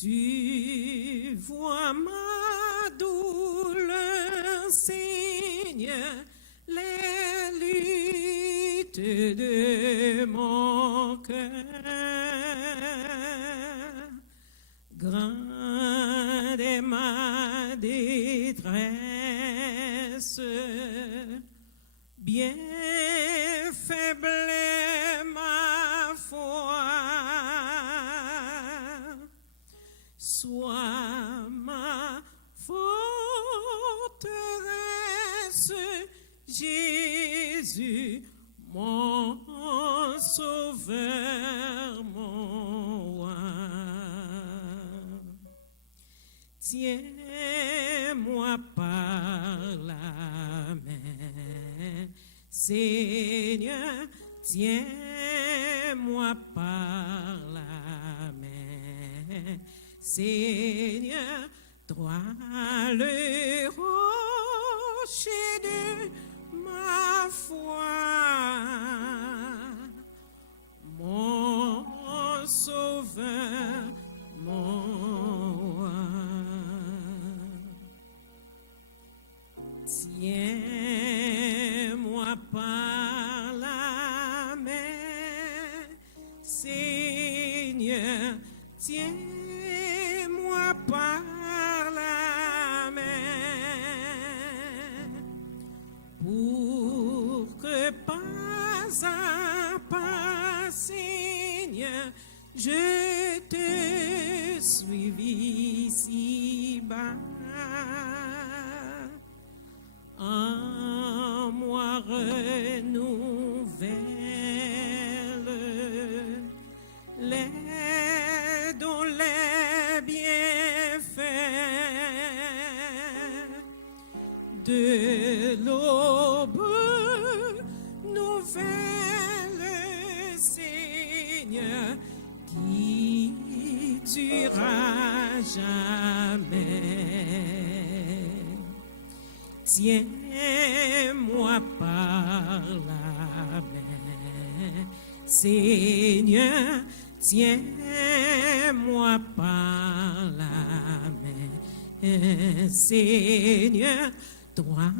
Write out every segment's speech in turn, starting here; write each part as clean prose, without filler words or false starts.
Tu vois ma douleur, Seigneur, les luttes de mon cœur. Grande est ma détresse, bien faible est ma foi. Sois ma forteresse, Jésus, mon sauveur, mon roi. Tiens-moi par la main, Seigneur, tiens-moi par la main. Seigneur, toi le rocher de ma foi, mon sauveur, mon roi. Tiens-moi par la main, Seigneur, tiens-moi par la main, pour que pas à pas, Seigneur, je te suivi ici-bas. En moi renouvelle les dons, les bienfaits de l'aube nouvelle, Seigneur, qui durera jamais. Tiens-moi par la main, Seigneur, tiens-moi par la main, Seigneur, toi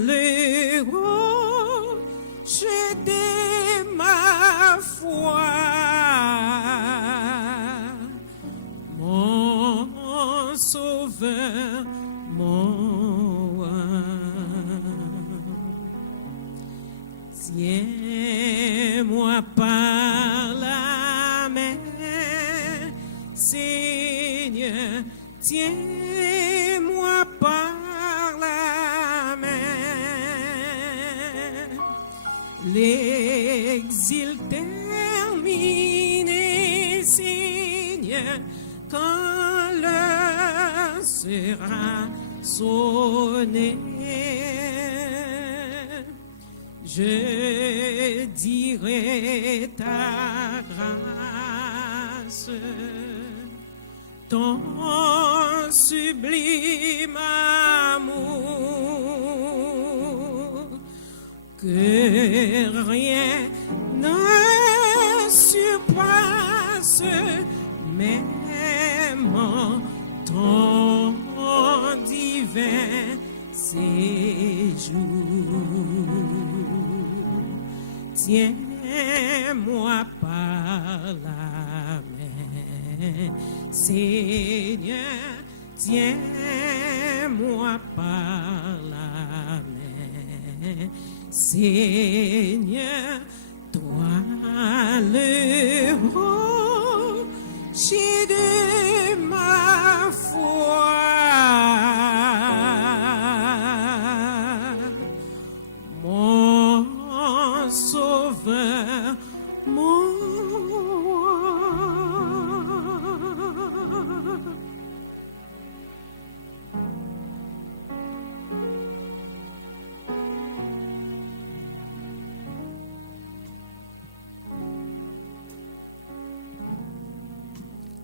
le rocher de ma foi, mon sauveur, mon tiens-moi par la main, Seigneur, tiens-moi par la main. L'exil terminé, Seigneur, quand l'heure sera sonnée, je dirai ta grâce, ton sublime amour, que rien ne surpasse, même ton divin séjour. Tiens-moi par la main, Seigneur, tiens-moi par la main, Seigneur, toi le rocher de ma foi, mon sauveur, mon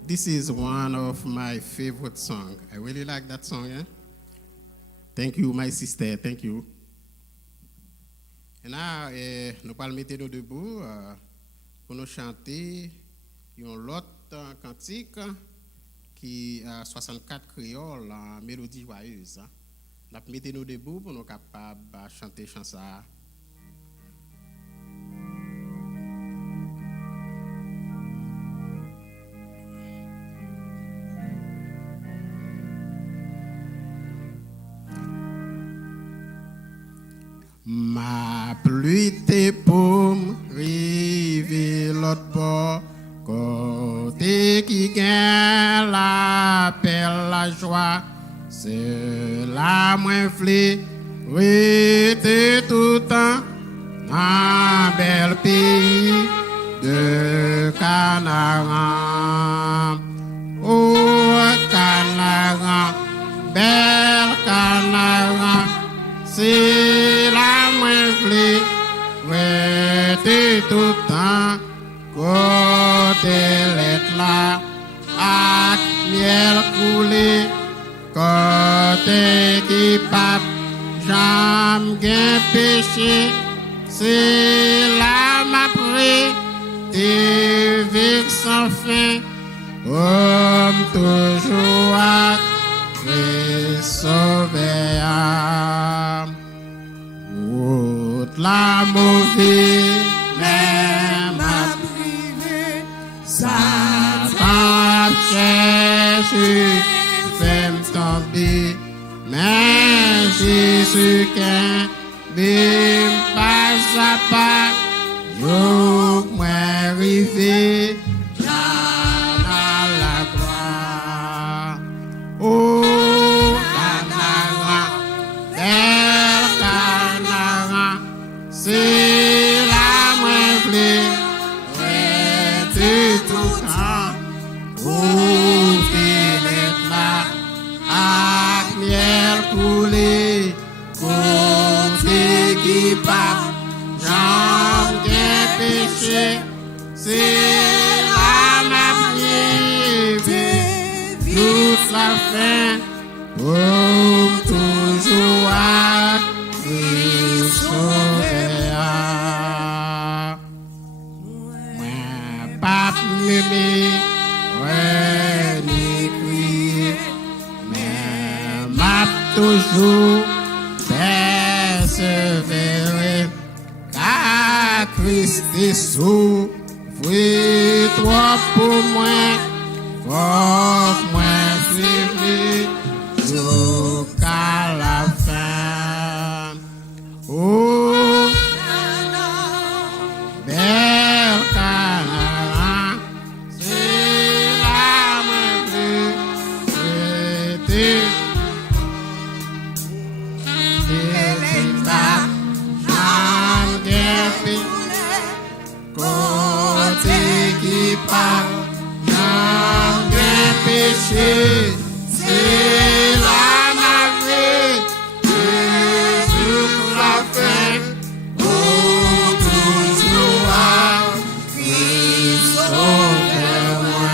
This is one of my favorite songs. I really like that song, yeah? Thank you, my sister. Thank you. Et là, nous allons mettre nous debout pour nous chanter un autre cantique qui a 64 créoles en mélodie joyeuse. Hein. Mettez-nous debout pour nous capables de chanter chanson. Ma pluie tes paumes, rive l'autre bord, côté qui gagne la paix, la joie, c'est la moins flé, rete tout temps, dans bel pays de Canaran. Oh, Canaran, bel Canaran, c'est la moins flé, rete tout temps, côté l'être là, ak miel coulé, côté qui pape, j'aime gen péché, c'est la m'après, t'es vic sans fin, comme toujours ak sauver. Route la mauvaise, même à priver, Satan cherche, fait me tomber, mais Jésus qu'un bim pas à pas, jour moi arrivé, dans la gloire. Oh, Canaran, bel Canaran, c'est la moins blé, rete tout temps, oh, t'es là, ak miel coulé, côté qui pape, j'en ai péché, c'est la m'aprive, toute la fin, pour toujours à sauver. Moi, pape m'aimé, ouais, ni crier, mais m'a toujours persévérer, car Christ est souffre toi pour moi, faut moi suivre jusqu'à la fin. Oh, bel Canaran, c'est la main bleue, c'était là, j'en ai côté qui parle, j'en ai péché, c'est la magie, Jésus la fait, pour toujours à Christ sauver-moi.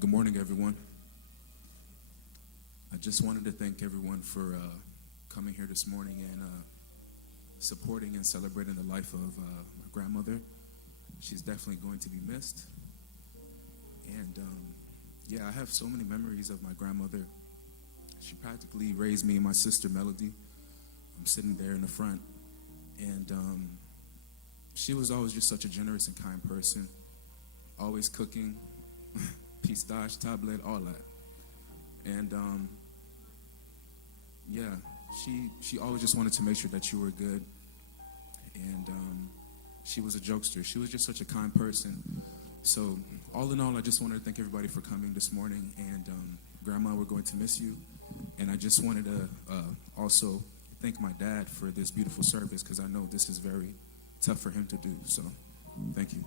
Good morning, everyone. I just wanted to thank everyone for coming here this morning and supporting and celebrating the life of my grandmother. She's definitely going to be missed. And yeah, I have so many memories of my grandmother. She practically raised me and my sister Melody. I'm sitting there in the front. And she was always just such a generous and kind person, always cooking. Pistache, tablet, all that. And yeah, she always just wanted to make sure that you were good. And she was a jokester. She was just such a kind person. So all in all, I just wanted to thank everybody for coming this morning. And Grandma, we're going to miss you. And I just wanted to also thank my dad for this beautiful service, because I know this is very tough for him to do. So thank you.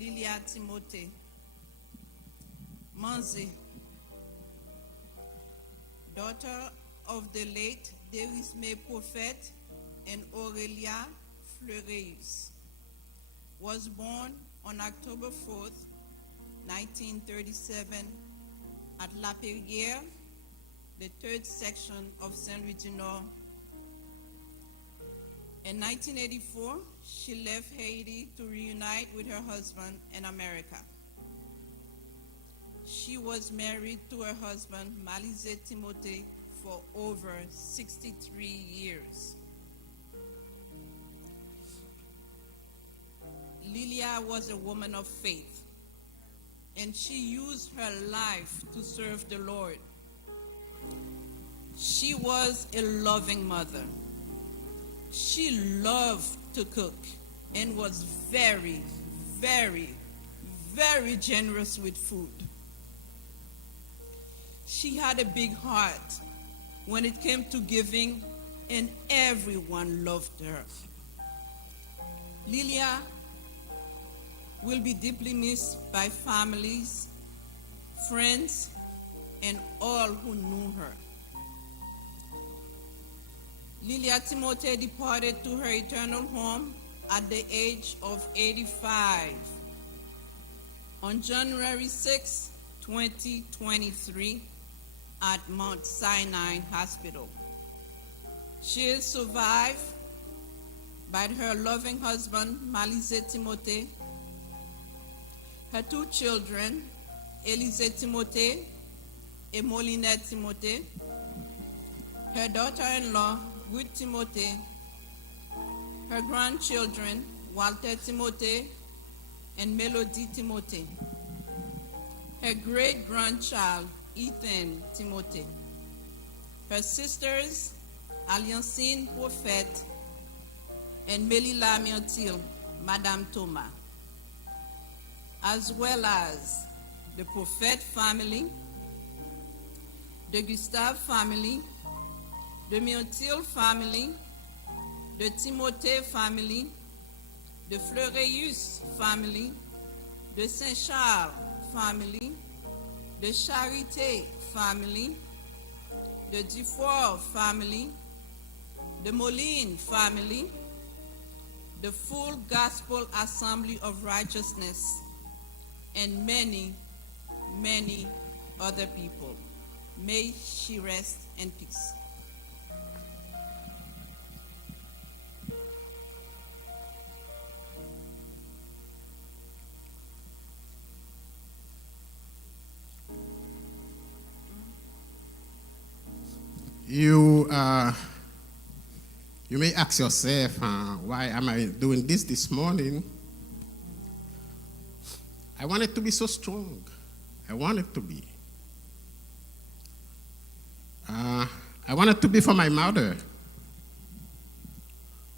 Lilia Timothee, Manzi, daughter of the late Dérisme Prophet and Aurelia Fleureus, was born on October 4th, 1937, at La Perrière, the third section of Saint-Louis du Nord. In 1984, she left Haiti to reunite with her husband in America. She was married to her husband, Lilia Timothee, for over 63 years. Lilia was a woman of faith, and she used her life to serve the Lord. She was a loving mother. She loved to cook and was very, very, very generous with food. She had a big heart when it came to giving, and everyone loved her. Lilia will be deeply missed by families, friends, and all who knew her. Lilia Timothee departed to her eternal home at the age of 85 on January 6, 2023 at Mount Sinai Hospital. She is survived by her loving husband, Lilia Timothee, her two children, Lilia Timothee and Molinette Timothee, her daughter-in-law, Ruth Timothee, her grandchildren, Walter Timothee and Melody Timothee, her great-grandchild, Ethan Timothee, her sisters, Aliancine Prophet and Melila Myrtil, Madame Thomas, as well as the Prophet family, the Gustave family, the Myrtil family, the Timothée family, the Fleureus family, the Saint-Charles family, the Charité family, the Dufour family, the Moline family, the Full Gospel Assembly of Righteousness, and many, many other people. May she rest in peace. You may ask yourself, why am I doing this morning? I want it to be so strong. I want it to be. I want it to be for my mother,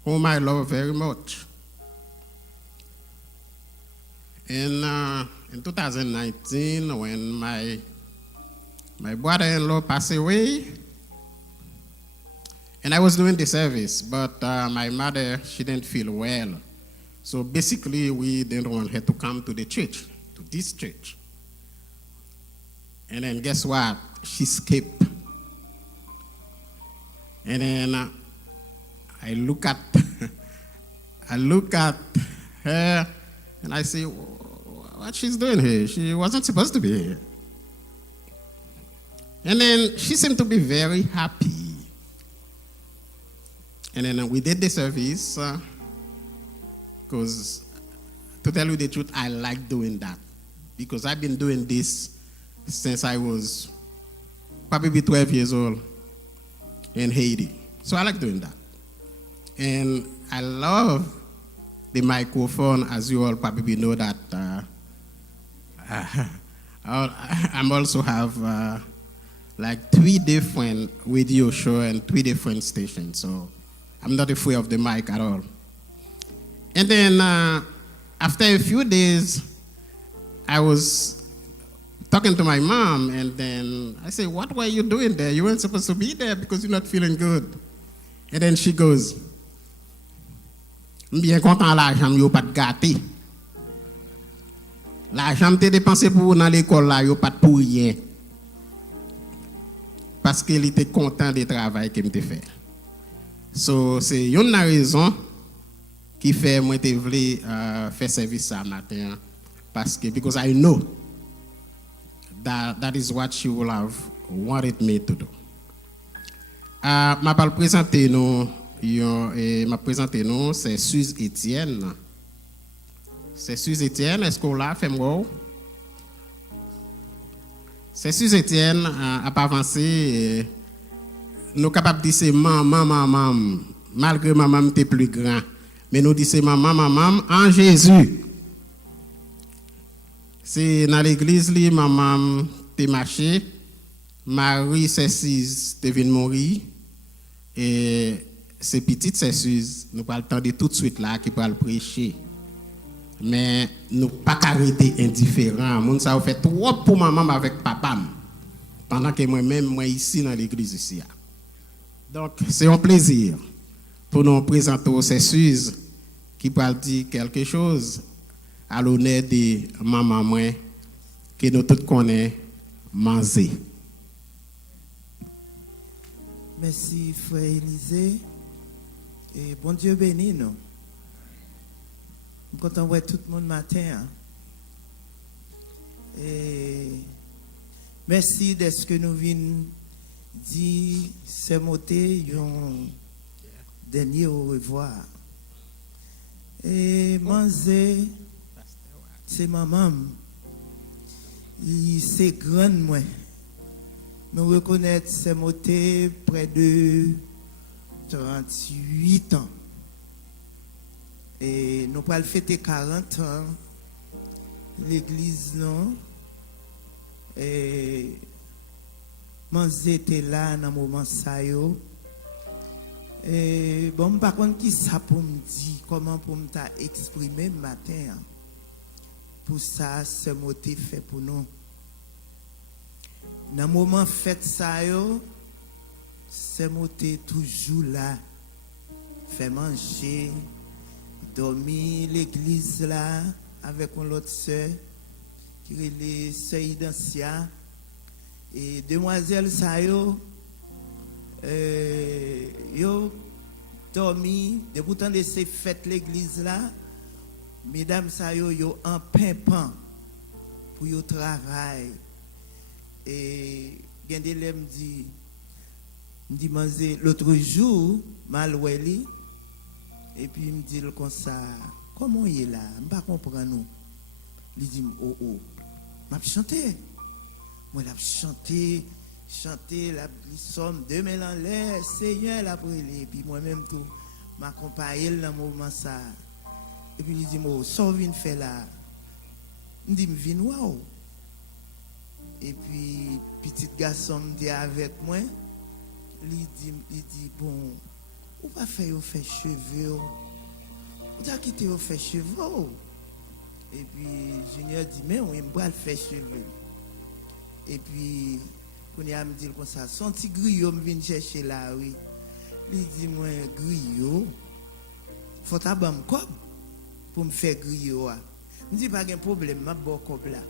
whom I love very much. In 2019, when my brother-in-law passed away, and I was doing the service, but my mother, she didn't feel well. So basically, we didn't want her to come to the church, to this church. And then guess what? She escaped. And then I look at her, and I say, what she's doing here? She wasn't supposed to be here. And then she seemed to be very happy. And then we did the service, because to tell you the truth, I like doing that. Because I've been doing this since I was probably 12 years old in Haiti. So I like doing that. And I love the microphone, as you all probably know that I'm also have like 3 different radio shows and 3 different stations. So I'm not afraid of the mic at all. And then after a few days, I was talking to my mom, and then I said, what were you doing there? You weren't supposed to be there because you're not feeling good. And then she goes, bien content l'argent yo pas de gâté. L'argent te dépensé pour dans l'école là yo pas pour rien. parce qu'il était content du travail qu'il me fait. So, c'est une raison qui fait moi te voulu faire service ça matin parce que because I know that is what she would have wanted me to do. Ma présenter nous c'est Suze Etienne. C'est Suze Etienne, est-ce qu'on l'a fait moi? C'est Suze Etienne a pas avancé nous capables de dire c'est maman malgré maman était plus grand mais nous disons maman en Jésus. C'est dans l'église li maman t'est marché Marie c'est Suze te vient mourir et c'est petite c'est Suze nous pas le temps de tout de suite là qui va le prêcher. Mais nous pas arrêter indifférents. Moun ça fait trop pour maman avec papa. Pendant que moi-même ici dans l'église ici. Donc c'est un plaisir pour nous présenter ces Suze qui va dire quelque chose à l'honneur de maman moi que nous tous connaissons Manzé. Merci frère Élisée et bon Dieu béni nous. Je suis content de voir tout le monde matin. Et merci de ce que nous venons dire, ce moté, un dernier au revoir. Et Manzé, c'est maman. C'est grand moi. Nous reconnaissons ce moté près de 38 ans. Et nous allons fêter 40 ans, l'église, non? Et Manzé était là dans le moment ça. Et bon, par contre, qui ça pour me dire, comment pour me exprimer le matin? Pour ça, ce mot est fait pour nous. Dans le moment fête ça, ce mot est toujours là. Fait manger. Dormi l'église là avec une autre sœur qui est les sœurs d'Ancia et demoiselle ça yo dormi de pourtant de ces fêtes l'église là mesdames ça yo en pimpant pour yo travail et gen de lèm dit Manzé l'autre jour mal weli. Et puis il me dit comme ça, comment il est là? Je ne comprends pas nous. Il dit, oh, je vais chanter. Moi, je vais chanter la somme de mille en l'air, Seigneur, la prière. Et puis moi-même, tout, je m'accompagne dans le moment ça. Et puis il dit, oh, ça vient faire là. Il dit, je viens wow. Et puis, petit garçon me dit avec moi, il dit, bon, ou pas faire cheveux, ou t'as quitté au faire cheveux. Et puis Junior dit mais oui, je vais faire cheveux. Et puis quand il me dit comme ça, son petit griot me vient chercher là, oui. Il dit moi griot, faut t'avoir un pour me faire griot. Je dis pas de problème, je vais cob là.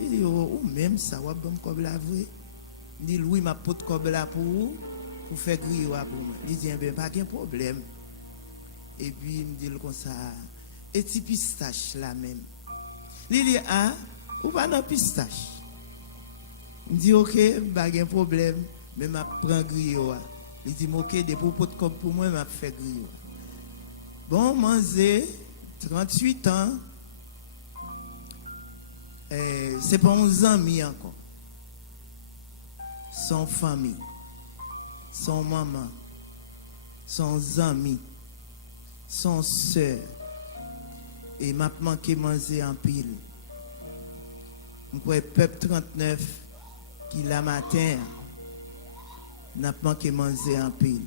Il dit oh même ça, je vais bon cob là vrai. Il dit oui, ma pote cob là pour vous. Pour faire griller pour moi. Il dit, ben, pas de problème. Et puis, il me dit comme ça, et petit pistache là même. Il dit, ah, ou pas dans pistache? Il dit, ok, pas de problème, mais je prends griller. Il dit, ok, des propos de comme pour moi, je fais griller. Bon, Manzé, 38 ans, c'est pas 11 amis encore. Son famille. Son maman, son ami, son soeur, et m'a manqué manger en pile. Je crois peuple 39 qui la matin n'a manqué manger en pile.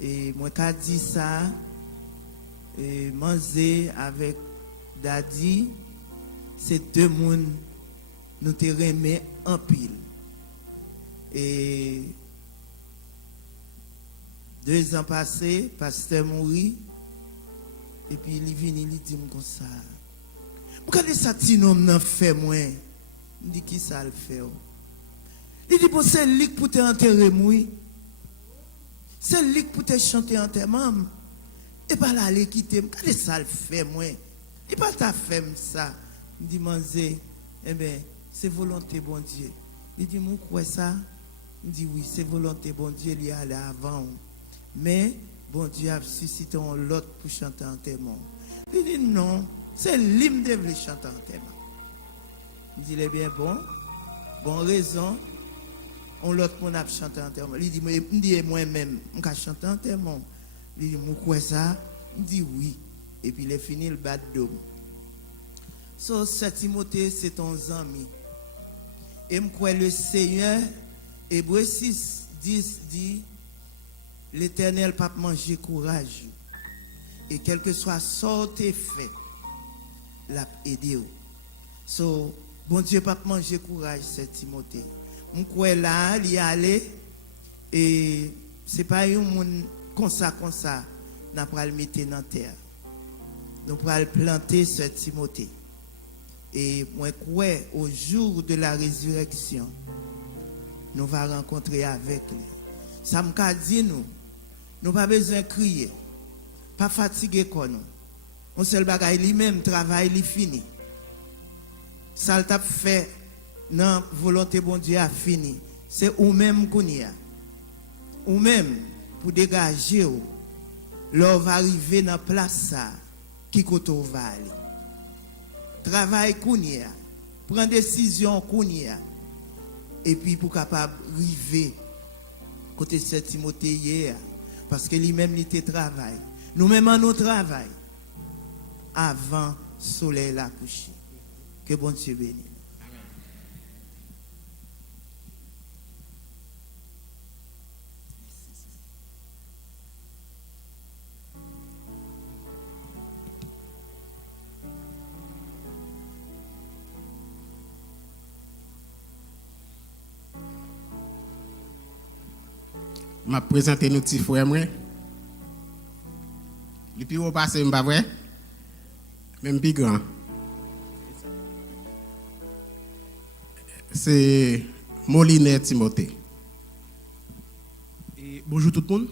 Et moi quand dit ça, et manger avec Daddy, c'est deux monde nous te remet en pile. Et 2 ans passés, pasteur mourit. Et puis il vient, il dit comme ça. Regardez ça, petit homme n'a fait moins. Il dit qui ça le fait? Il dit, bon, c'est lui pour te enterrer, moi. C'est lui pour te chanter enterrement. Et pas là, aller quitter. Qu'est-ce que ça le fait, moi? Il pas ta fait ça. Il dit, Manzé, eh bien, c'est volonté, bon Dieu. Il dit, moi, quoi ça? Il dit, oui, c'est volonté, bon Dieu, il y a allé avant. Mais, bon Dieu a suscité l'autre pour chanter enterrement. Il dit, non, c'est lui qui devait chanter enterrement. Il dit, eh bien, bon raison. On l'autre mon a chanté enterrement. Il dit moi-même, on a chanté enterrement. Il dit moi quoi ça? Il dit oui. Et puis il a fini le bas de dôme. So, Timothée, c'est ton ami. Et moi le Seigneur, Hébreux 6, 10 dit, l'Éternel pas manger courage. Et quel que soit sorte fait, l'a aidé. So, bon Dieu pas manger courage, c'est Timothée. M'koué là, il y allé et c'est pas un monde comme ça n'a pas le mettre dans terre. Nous pourrons le planter sur Timothée. Et moi crois au jour de la résurrection, nous va rencontrer avec lui. Ça m'a dit nous pas besoin de crier, pas fatiguer comme nous. On seul bagaille lui-même travail il fini. Ça t'a fait non, volonté bon Dieu a fini. C'est ou même qu'on y a. Ou même pour dégager, l'on va arriver dans la place qui koto va aller. Travail qu'on y a. Prendre décision qu'on y a. Et puis pour capable arriver côté de Timothée hier. Parce que lui-même il était travail. Nous-mêmes nous travail. Avant le soleil la coucher. Que bon Dieu bénisse. m'a présenté nos petits frères moi. Le plus haut passé m'pas vrai. Même plus grand. C'est Lilia Timothée. Et bonjour tout le monde.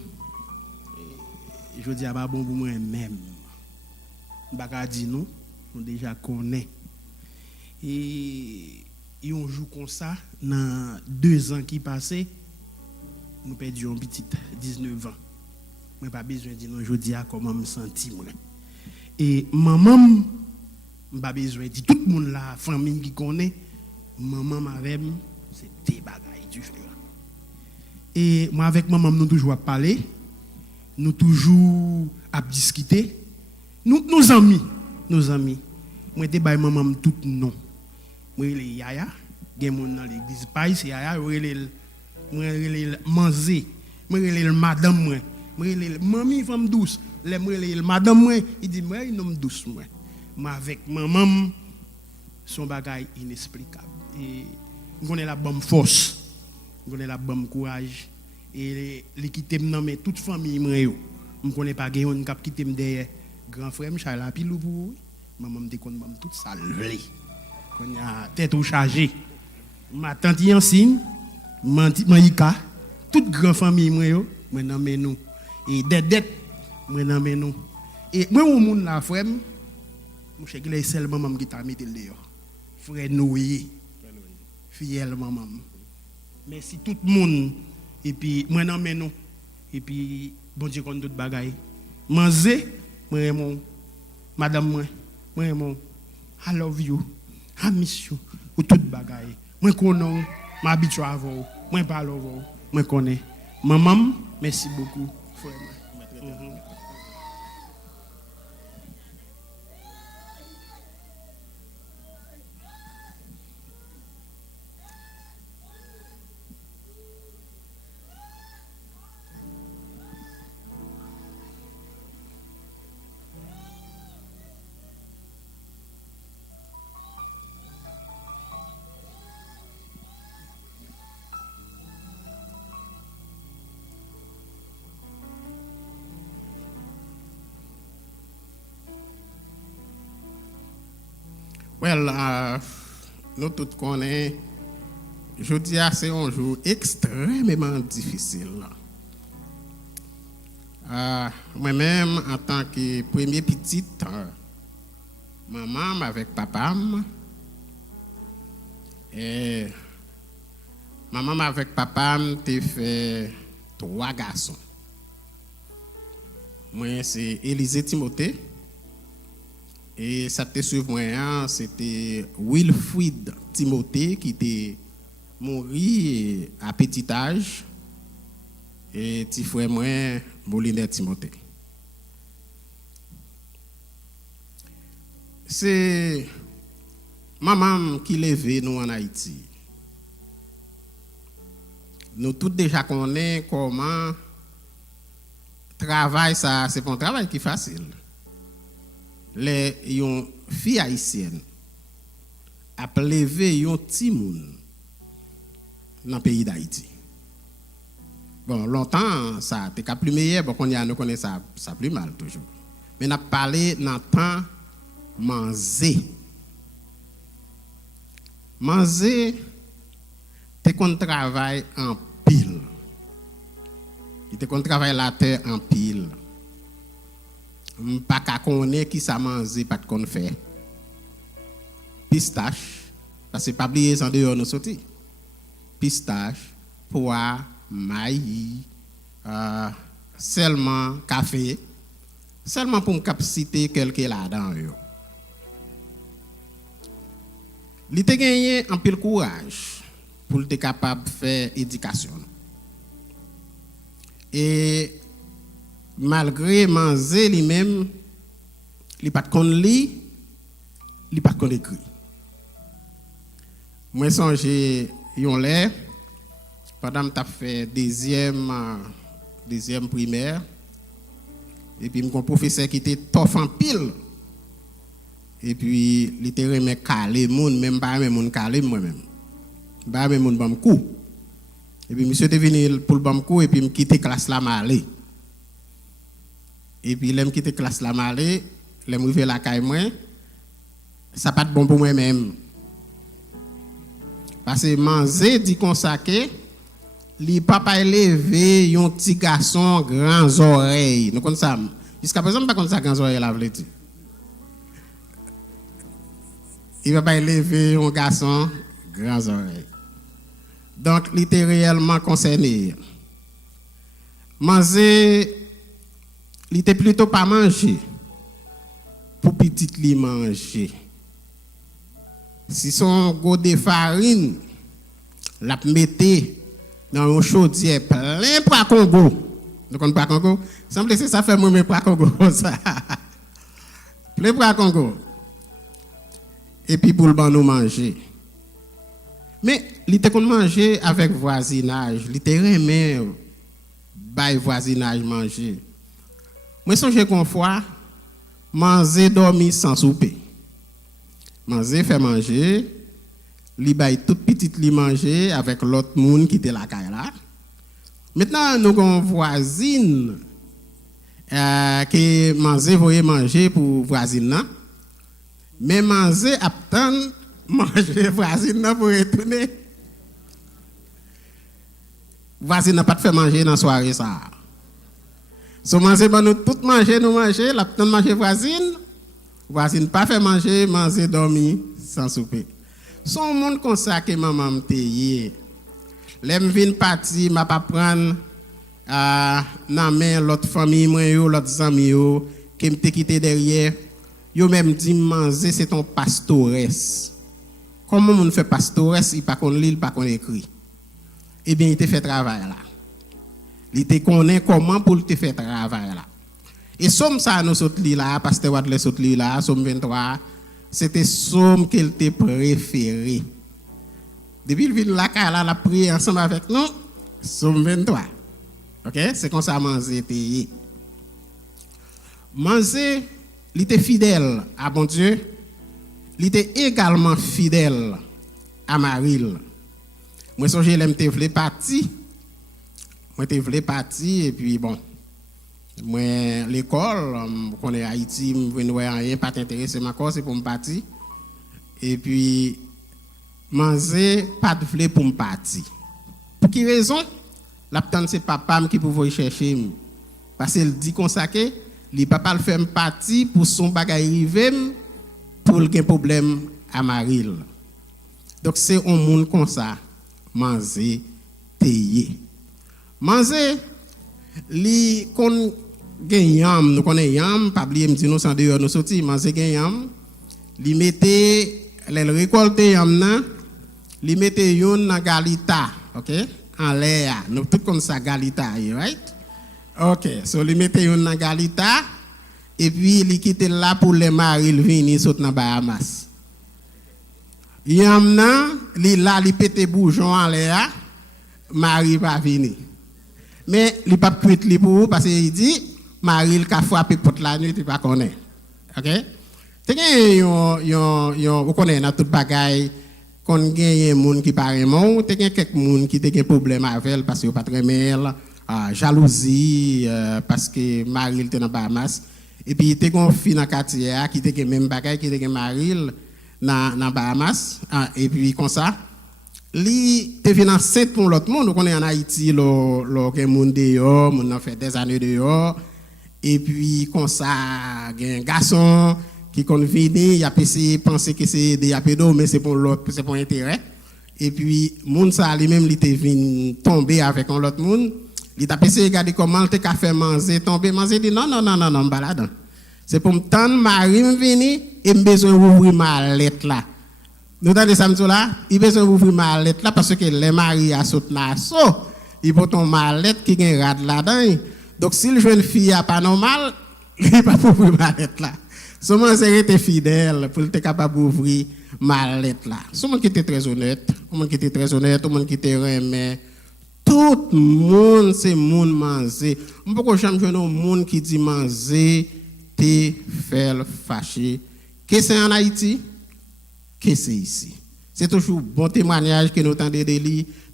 Et je dis à bon pour moi-même. Baka dit nous déjà connaît. Et on joue comme ça dans 2 ans qui passaient. Nous perdions un petit 19 ans. Je n'ai pas besoin de dire non, je dis à comment je me sens. Et maman, je n'ai pas besoin de dire tout le monde, la famille qui connaît, maman avec moi, c'est des bagailles différents. Et moi avec maman, nous toujours à parler, nous toujours à discuter. Nos amis. Moi, je dis à maman tout nom. Moi, je suis Yaya, je suis dans l'église, c'est Yaya, moi manger moi le madame moi le mamie femme douce le madame moi il dit moi un homme douce moi avec maman son bagage inexplicable et on connaît la bonne force on connaît la bonne courage et les quitter me nommer toute famille moi yo on connaît pas gagne on cap quitter me derrière grand frère Michel la pile pour maman me déconne maman toute salée qu'on a tête au chargé ma tante y en signe Maïka, toute grande famille, moi, nomme nous. Et Dedet, moi, nomme nous. Et moi, au monde là, frère, je sais que c'est seulement maman qui t'a mis dehors. Frère Noé, fidèle maman. Merci tout le monde. Et puis, moi, nomme nous. Et puis, bon Dieu, qu'on d'autres bagailles. Manger, moi, mon, madame, moi, mon, I love you, I miss you, ou toute bagaille. Moi, connais. M'habitue à vous, moi parle vous, moi connais. Maman, merci beaucoup. Well, nous tous connaissons je dis c'est un jour extrêmement difficile. Moi-même, en tant que premier petite, maman avec papa, et maman avec papa, t'ai fait 3 garçons. Moi, c'est Lilia Timothee. Et ça te suivre moi, c'était Wilfrid Timothée qui était mort à petit âge. Et petit frère moi, Lilia Timothée. C'est maman qui levait nous en Haïti. Nous tous déjà connaissons comment travail ça, c'est pas un travail qui est facile. Les yon fille haïtienne a levé yon petit moun dans le pays d'Haïti. Bon, longtemps ça t'es plus meilleur, bon qu'on y a nous connaît ça plus mal toujours. Mais n'a parlé dans temps manger. Manger t'es qu'on travaille en pile. Il te qu'on travaille la terre en pile. Pas qu'à connaître qui ça mange, pas de qu'on fait. Pistache, parce que pas oublier sans dehors nous sorti. Pistache, pois, maïs, seulement café, seulement pour me capaciter quelqu'un là-dedans. Il te gagné un peu de courage pour être capable de faire éducation. Et malgré manger lui-même, il pas de lire, il pas de écrire. Moi songe yon lè pendant que fait deuxième primaire et puis mon professeur qui était tough en pile et puis il était remet calé moun même pas même moun calé moi-même. Pas même moun bam coup. Et puis monsieur était venu pour le bam coup et puis me quitter classe là m'aller. Et puis, l'aime quitter classe la malé, l'aime ouvrir la caille moi, ça pas de bon pour moi-même. Parce que manger dit comme ça que li papa élevé yon petit garçon grands oreilles. Nous connaissons ça. Jusqu'à présent pas comme ça grands oreilles la vle dit. Il va pas élever un garçon grands oreilles. Donc, il était réellement concerné. Manger il était plutôt pas manger pour petit li manger. Si son go de farine la mettait dans un chaudière plein pour Congo. Vous connaissez pas Congo? Semble que ça fait moi pour Congo ça. Plein pour Congo. Et puis pour le ban nous manger. Mais il était qu'on manger avec voisinage, il était remet bail voisinage manger. Moi, songe qu'on fois, manger, dormir sans souper. Manger, faire manger, li bay tout petit li manger avec l'autre monde qui était la caille là. Maintenant, nous avons une voisine qui voyait manger pour voisine là. Mais manger, attendre, manger voisine là pour retourner. Voisine n'a pas de faire manger dans la soirée ça. So manger nous tout manger nous manger, la petite manger voisine pas fait manger dormir sans souper. Son monde comme ça que maman me teye. L'aime vinn parti m'a pas prendre nan main l'autre famille moi yo l'autre amis yo qui me quitté derrière. Yo même dit manger c'est ton pastoresse. Comment on fait pastoresse, il pas qu'on lit, il pas qu'on écrit. Eh bien il te fait travail là. Il te connaît comment pour te faire travail là. Et somme ça nous saute là, pasteur Wadle saute là, somme 23, c'était somme qu'elle te préféré. Depuis le vin là, la prié ensemble avec nous, somme 23. OK, c'est comme ça manger payé. Manger, il était fidèle à bon Dieu. Il était également fidèle à Maril. Moi songe l'aime te vle parti. Moi, je voulais partir et puis bon, moi, l'école, on est à Haïti, je ne vois rien, pas t'intéresser ma cause, c'est pour me partir. Et puis, manger pas de vle pour me partir. Pour qui raison? L'attente c'est papa qui pour aller chercher. Parce qu'il dit comme ça que les papa le fait partie pour son bagage rivé pour le problème à Maril. Donc c'est un monde comme ça manger payer. Manger li kon gen yam, nous connaît yam, pas oublier me dire nous sans dehors nous sorti manger gen yam, li mette les récolter yam nan, li mette yon dans galita, OK? En l'air, nous tout comme ça galita, right? OK, so li mette yon dans galita et puis li quitte là pour les maris venir saute dans Bahamas. Yam nan li la li pète bouchon en l'air, mari pas venir. Mais il pas cuit li pour parce qu'il dit Marie ka frappé porte la nuit tu pas connaît. OK? Te gen yon vous connaît dans toute bagaille kon gen moun qui pareillement te gen quelques moun qui te gen problème avec elle parce que pas très mel, jalousie parce que Marie était dans Bahamas et puis te gon fi dans quartier qui te gen même bagaille qui te gen Marie dans Bahamas et puis comme ça li te vient enceinte pour l'autre monde. On est en Haïti, le monde dehors, on a fait des années dehors. Et puis, comme ça, il y a un garçon qui est venu, il a pensé que c'est des apédos, mais c'est pour l'autre, c'est pour intérêt. Et puis, monde ça lui-même, il était venu tomber avec l'autre monde. Il a pensé regarder comment il a fait manger, tomber, manger, il dit non, balade. C'est pour me tendre, Marie me venir et me besoin d'ouvrir ma lettre là. Nous avons des samedis là, il besoin d'ouvrir ma lettre là parce que les maris à sauté là, ils vont tomber ma lettre qui est rad là-dedans. Donc si le jeune fille a pas normal, il va pas ouvrir ma lettre là. Seulement c'est être fidèle pour être capable d'ouvrir ma lettre là. Seulement qui était très honnête, tout le monde qui était remet. Tout le monde c'est monde manger. On peut pas jamais jouer un monde qui dit manger, te faire fâcher. Que c'est en Haïti? Que c'est ici. C'est toujours bon témoignage que nous entendons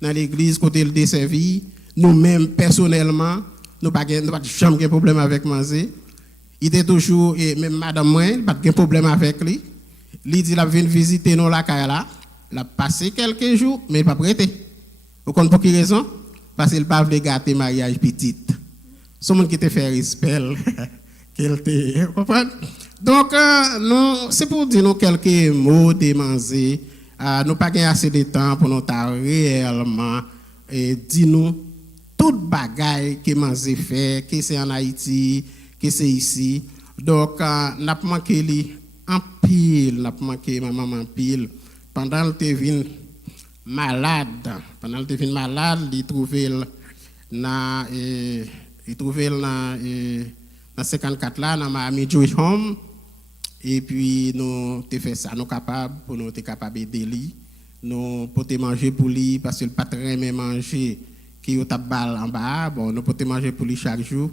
dans l'église côté le desservi. Nous-mêmes, personnellement, nous n'avons jamais de problème avec manger. Il était toujours, et même madame moi, pas de problème avec lui. Il dit qu'il vient visiter nous la là. Il a passé quelques jours, mais il n'a pas prêté. Vous comprenez pour quelle raison? Parce qu'il n'a pas voulu gâter mariage petit. C'est monde qui te fait respect. Vous comprenez? Donc, c'est pour dire nous quelques mots de manger. Nous n'avons pas assez de temps pour nous réellement dire nous toute bagaille que manger fait, que c'est en Haïti, que c'est ici. Donc, nous avons manqué en pile, nous avons manqué ma maman en pile. Pendant que tu es malade, il trouvait dans 54 là, dans ma ami Jewish Home. Et puis, nous avons fait ça, nous sommes capables, pour nous être capables d'aider. Nous pouvons manger pour lui, parce que le pas très bien manger, qui est balle en bas. Bon, nous pouvons manger pour lui chaque jour.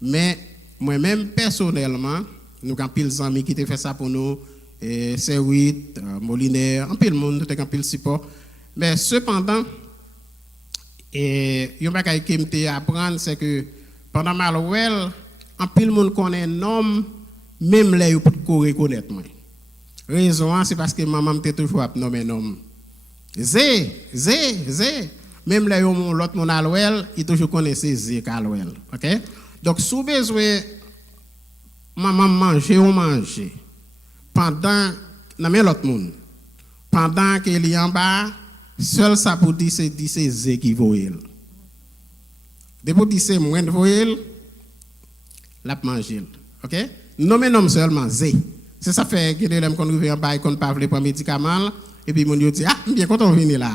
Mais, moi-même, personnellement, nous avons pile d'amis qui ont fait ça pour nous. C8, Molinaire, un pile monde, tout un pile support. Mais cependant, il y a un bagage qui m'a apprendre, c'est que pendant Malouel, un pile monde connaît un homme, même là, il peut reconnaître moi. Raison, c'est parce que maman m'a toujours nommé un homme. Zé. Même là, l'autre monde à l'ouel, il toujours connaissait Zé à l'ouel. OK? Donc, sous besoin, maman manger. Pendant, non mais l'autre monde. Pendant qu'il est en bas, seul ça pour dire c'est Zé qui voyait. Depuis dire c'est moins de voyelle, la manger. OK? Nommé nom seulement Zé. C'est ça fait que les gens qu'on arrive en bas qu'on pas veut prendre médicament et puis mon dit bien quand on vient là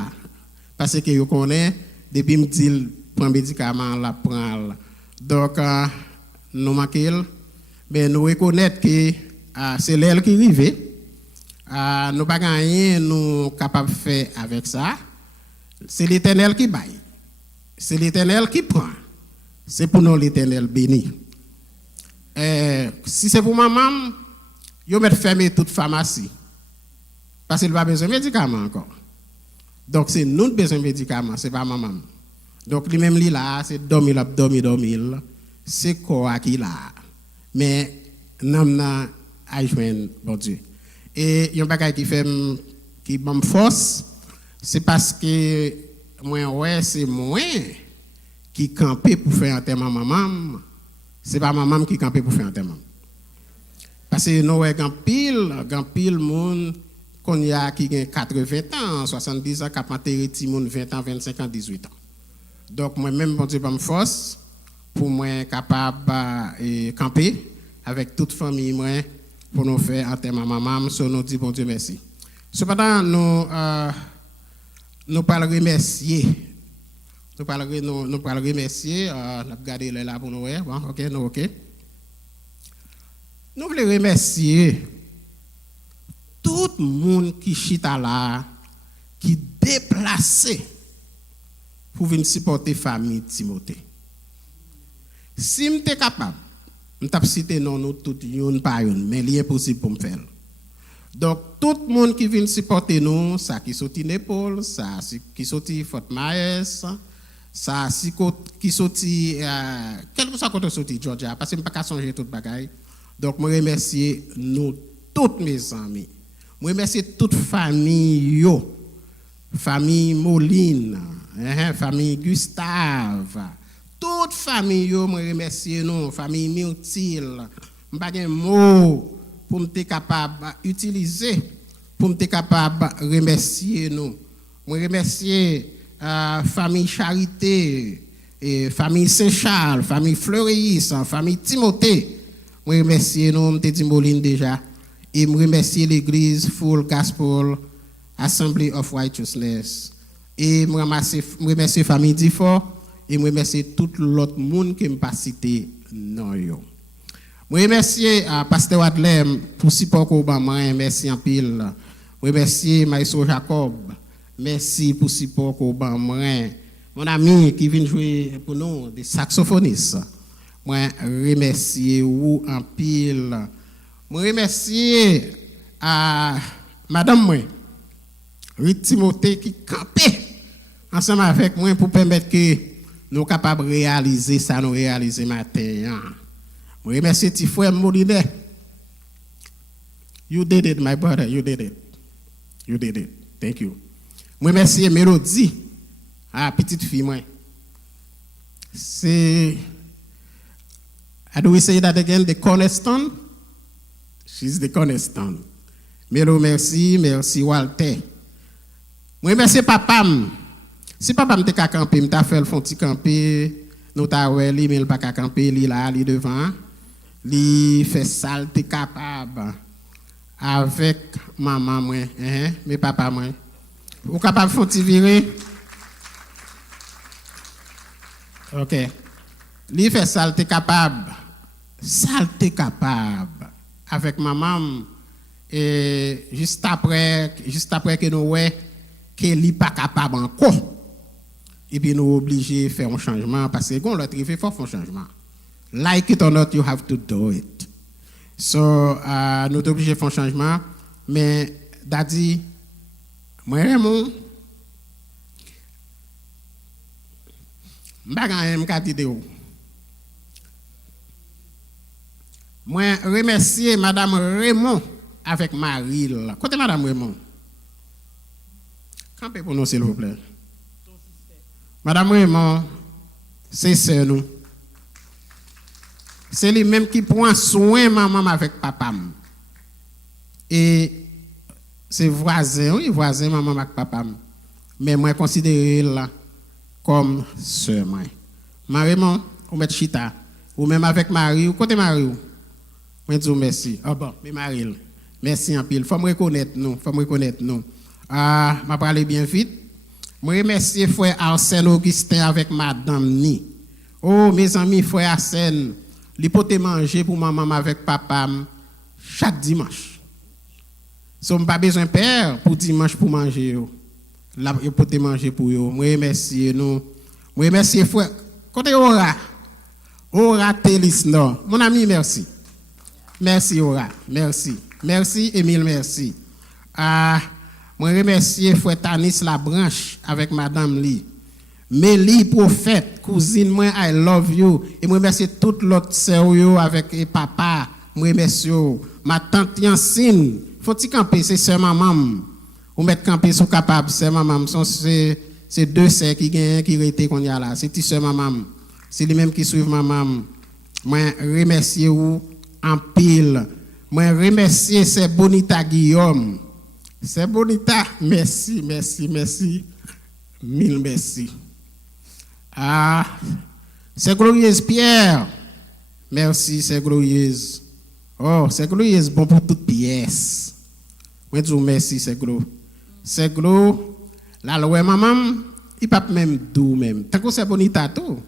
parce que yo connaît depuis me dit prend médicament la prend. Donc nous manquer mais nous reconnaître que c'est l'elle qui arrive. Nous pas gagner nous capable faire avec ça. C'est l'Éternel qui baille. C'est l'Éternel qui prend. C'est pour nous l'Éternel béni. Si c'est pour maman, yo mettre fermer toute pharmacie. Parce qu'il va besoin de médicaments encore. Donc c'est nous qui besoin de médicaments, c'est pas maman. Donc lui même là, c'est dormir. C'est quoi qui là. Mais n'a à joindre bon Dieu. Et il y a un bagage qui fait qui me force c'est parce que moi ouais c'est moi qui campé pour faire enterrement maman, c'est pas maman qui campé pour faire enterrement. Parce que nous ouais grand pile monde qu'on y a qui a 80 ans, 70 ans, qui a enterré ti monde 20 ans, 25 ans, 18 ans. Donc moi même bon Dieu pas me force pour moi capable de camper avec toute famille moi pour nous faire enterrement maman, so nous dit bon Dieu merci. Cependant nous parlons remercier. Nous parlons remercier, on a regardé là pour nous voir. Bon, OK, nous OK. Nous voulons remercier tout le monde qui chita là, qui déplacé pour venir supporter la famille Timothée. Si je suis capable, je vais citer non nous tout une par une, mais il est impossible pour me faire. Donc tout le monde qui vient supporter nous, ça qui sorti Népal, ça qui sorti Fort Myers, ça qui sorti quel que soit côté sorti Georgia, parce que je ne peux pas changer toute bagaille. Donc je remercie nous tous mes amis. Je remercie toute famille yo, famille Moline, famille Gustave, toute famille yo, je remercie nous, famille Myrtille. Je pas un mot pour me capable d'utiliser, pour me capable de remercier nous. Je remercie famille Charité, famille Saint-Charles, famille Fleuris, famille Timothée. Je remercie nous, je dit Moline déjà. Et je remercie l'église Full Gospel Assembly of Righteousness. Et je remercie la famille Difford. Et je remercie tout l'autre monde qui m'a cité non yo. Je remercie Pasteur Adlem pour support qu'on m'a merci en pile. Je remercie Maïso Jacob. Merci pour support qu'on m'a mon ami qui vient jouer pour nous des saxophonistes. Je remercie vous en pile. Je remercie madame Lilia Timothée qui campait ensemble avec moi pour permettre que nous soyons capables de réaliser ça, nous réaliser matin. Je remercie petit frère Molinet. You did it, my brother. You did it. You did it. Thank you. Je remercie Mélodie, petite fille. Moi. C'est. How do we say that again? The cornerstone? She's the cornerstone. Mélo, merci Walter. Je remercie papa. Si papa m'était qu'à camper, m't'a fait le font petit camper, nous t'a ouais li mais il pas qu'à camper, li là, li devant, li fait sale t'es capable avec maman moi, mais papa moi. Ou capable font ti virer. OK. Li fait sale t'es capable avec maman et juste après que nous ouais que li pas capable encore. Et puis nous obligés de faire un changement parce que quand l'autre fait faut faire un changement. Like it or not, you have to do it. So nous sommes obligés de faire un changement, mais daddy, moi vraiment, moi remercier Madame Raymond avec Marie. Côté Madame Raymond. Campez pour nous s'il vous plaît. Madame Raymond, c'est nous. C'est lui-même qui prend soin maman avec papa. Et c'est voisin, oui, voisin maman avec papa. Mais moi, je considère là comme sœur. Raymond, ou met chita, ou même avec Marie, ou côté Marie. Je dis merci. Ah bon, mais Marie, merci en pile. Il faut me reconnaître nous. Je parle bien vite. Je remercie frère Arsène Augustin avec madame Ni. Oh, mes amis, frère Arsène, il peut manger pour maman avec papa chaque dimanche. Si on n'a pas besoin de père pour dimanche pour manger. Là, il peut manger pour eux. Je remercie nous. Je remercie frère. Côté Ora Télis, non. Mon ami, merci. Merci, Ora. Merci, Émile, merci. Je remercie frère Tanis Labranche avec madame Li. Mélie prophète, cousine moi, I love you. Et je remercie toute l'autre sœur avec papa. Je remercie ma tante Yancine. Faut-il camper, c'est sœur maman. ou mettre camper sont capables c'est maman sont c'est deux sœurs qui gagnent qui étaient qu'on y a là c'est petit sœur maman c'est les mêmes qui suivent maman moi remercier vous en pile moi remercier c'est Bonita Guillaume c'est Bonita merci mille merci ah c'est glorieuse Pierre merci c'est glorieuse oh c'est glorieuse bon pour toute pièce moi dis merci c'est gros la loi maman il pas même doux même tant que c'est Bonita tout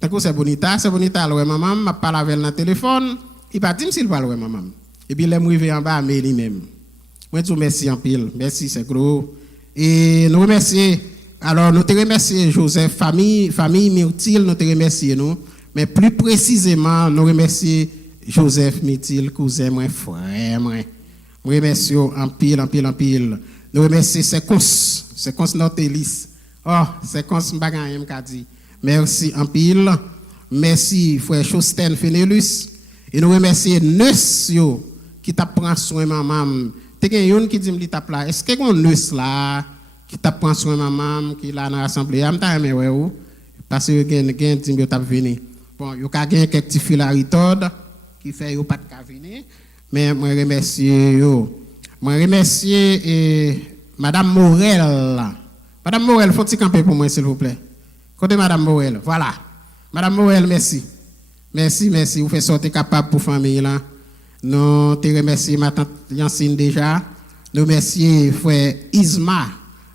tant que c'est Bonita la loi maman m'a parlé avec le téléphone il pas dit s'il parle ouais maman et puis les m'rivé en bas mais lui même moi dis merci en pile merci c'est gros et nous remercier alors nous te remercier Joseph famille Myrtille nous te remercier nous mais plus précisément nous remercier Joseph Myrtille cousin moi frère moi remercie en pile nous remercier c'est cons notre Élise oh c'est cons m'bagay m'ka dit merci en pile merci frère Chosten Fenelus et nous remercier neus yo qui t'a prend soin maman te gen yon qui dit me t'a là est-ce que gon neus là qui t'a prend soin maman qui là dans l'assemblée am ta mais ouais ou parce que gen dit yo t'a venir bon yo ka gen quelques petits filaritod qui fait yo pas de venir mais moi remercier madame Morel faut-il camper pour moi s'il vous plaît côté madame Morel voilà madame Morel merci vous faites sortir capable pour famille là nous te remercier ma tante Yancine déjà nous remercier frère Isma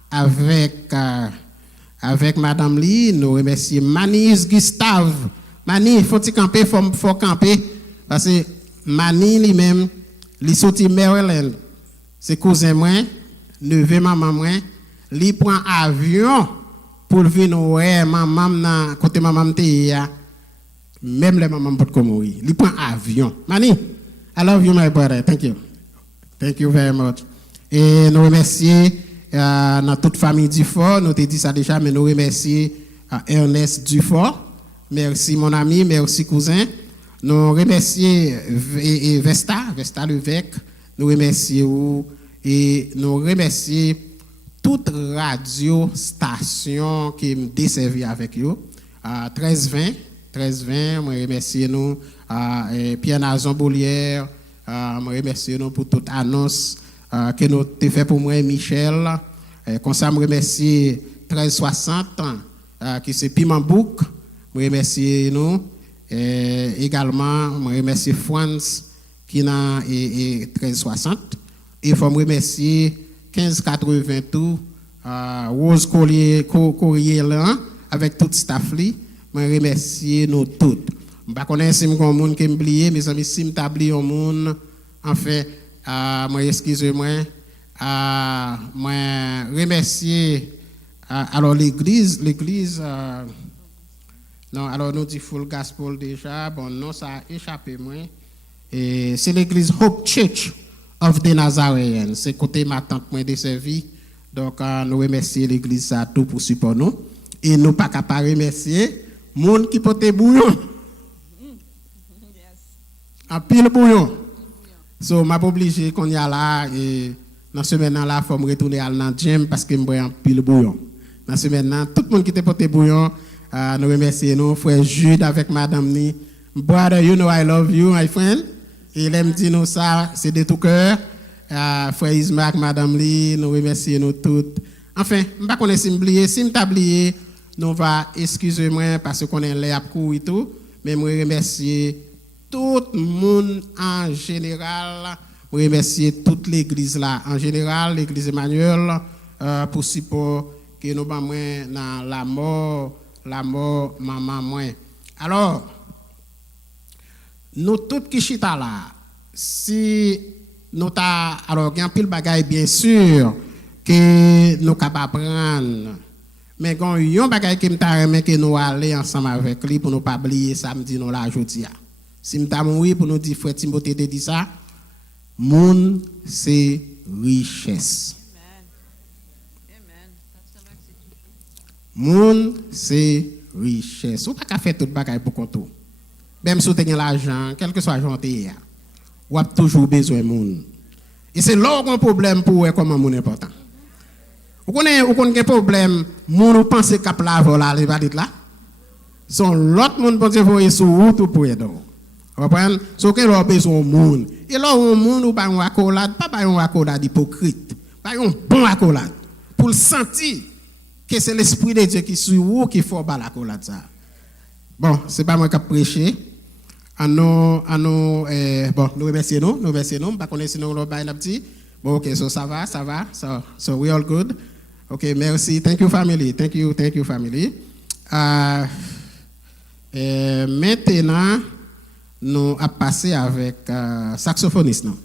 avec madame Li nous remercier Manis Gustave Mani faut-il camper faut camper parce que Mani lui-même li sorti Maryland c'est cousin moi neveu maman moi li prend avion pour venir ouais maman na côté maman te ya même les mamans pas comme oui li prend avion Mani I love you my brother thank you very much et nous remercier dans toute famille Dufort nous te dit ça déjà mais nous remercier Ernest Dufort merci mon ami merci cousin nous remercier Vesta Levesque nous remercier et nous remercier toute radio station qui me desservit avec vous 1320 moi remercier nous Pierre Nazon Bolière moi remercier nous pour toute annonce que nous te fait pour moi Michel comme ça moi remercier 1360 qui c'est Pimambouc moi remercier nous également moi remercier France qui n'a 1360 et faut me remercier 1580 tout Rose Courrier là avec tout staff li moi remercier nous toutes pas connaître si mon monde qui m'oublier mes amis si m'tabli au monde en fait moi excusez-moi moi remercier alors l'église non alors nous dit full gospel déjà bon non ça a échappé moi et c'est l'église Hope Church of the Nazarene c'est côté ma tante moi desservi donc nous remercier l'église ça tout pour support nous et nous pas capable remercier monde qui porte bouillon en pile bouillon so m'a obligé qu'on y a là et dans semaine là faut me retourner à dans gym parce que me boire en pile bouillon dans semaine là tout le monde qui te porte bouillon nous remercier nous frère Jude avec madame ni brother you know I love you my friend et il me dit nous ça c'est de tout cœur frère Ismaël madame Li nous remercier nous toutes enfin pas connait si m'oublier si m'tablier nous va excusez-moi parce qu'on est là à court et tout mais moi remercier tout le monde en général remercier toute l'église là en général l'église Emmanuel pour support que nous pas moins dans la mort maman moi alors nous toutes qui chita là si nous ta alors il y a pile bagaille bien sûr que nous capable prendre mais quand yon bagaille qui m'ta remet que nous aller ensemble avec lui pour nous pas oublier samedi nous là aujourd'hui si m'ta oui pour nous dire frère Timothée te dit ça monde c'est richesse monde c'est richesse ou pas qu'à faire tout bagaille pour compte même si tu as l'argent quel que soit l'argent ou a toujours besoin monde Et c'est là qu'on a un problème pour eux comment mon important. Vous connaissez un problème, mon pense qu'à la voilà, les valides là. Son l'autre monde pense que sur route pour aider. Vous comprenez? So que l'on besoin monde. Et là on monde ou pas un accolade, pas un accolade hypocrite, pas un bon accolade pour le sentir que c'est l'esprit de Dieu qui sur vous qui faut ba l'accolade ça. Bon, c'est pas moi qui prêcher. Bon, nous remercions, pas connaître sinon le bail la petit. Bon, ok, so ça va, so we all good. Ok, merci, thank you family, thank you family. Maintenant, nous allons passer avec saxophoniste. Non?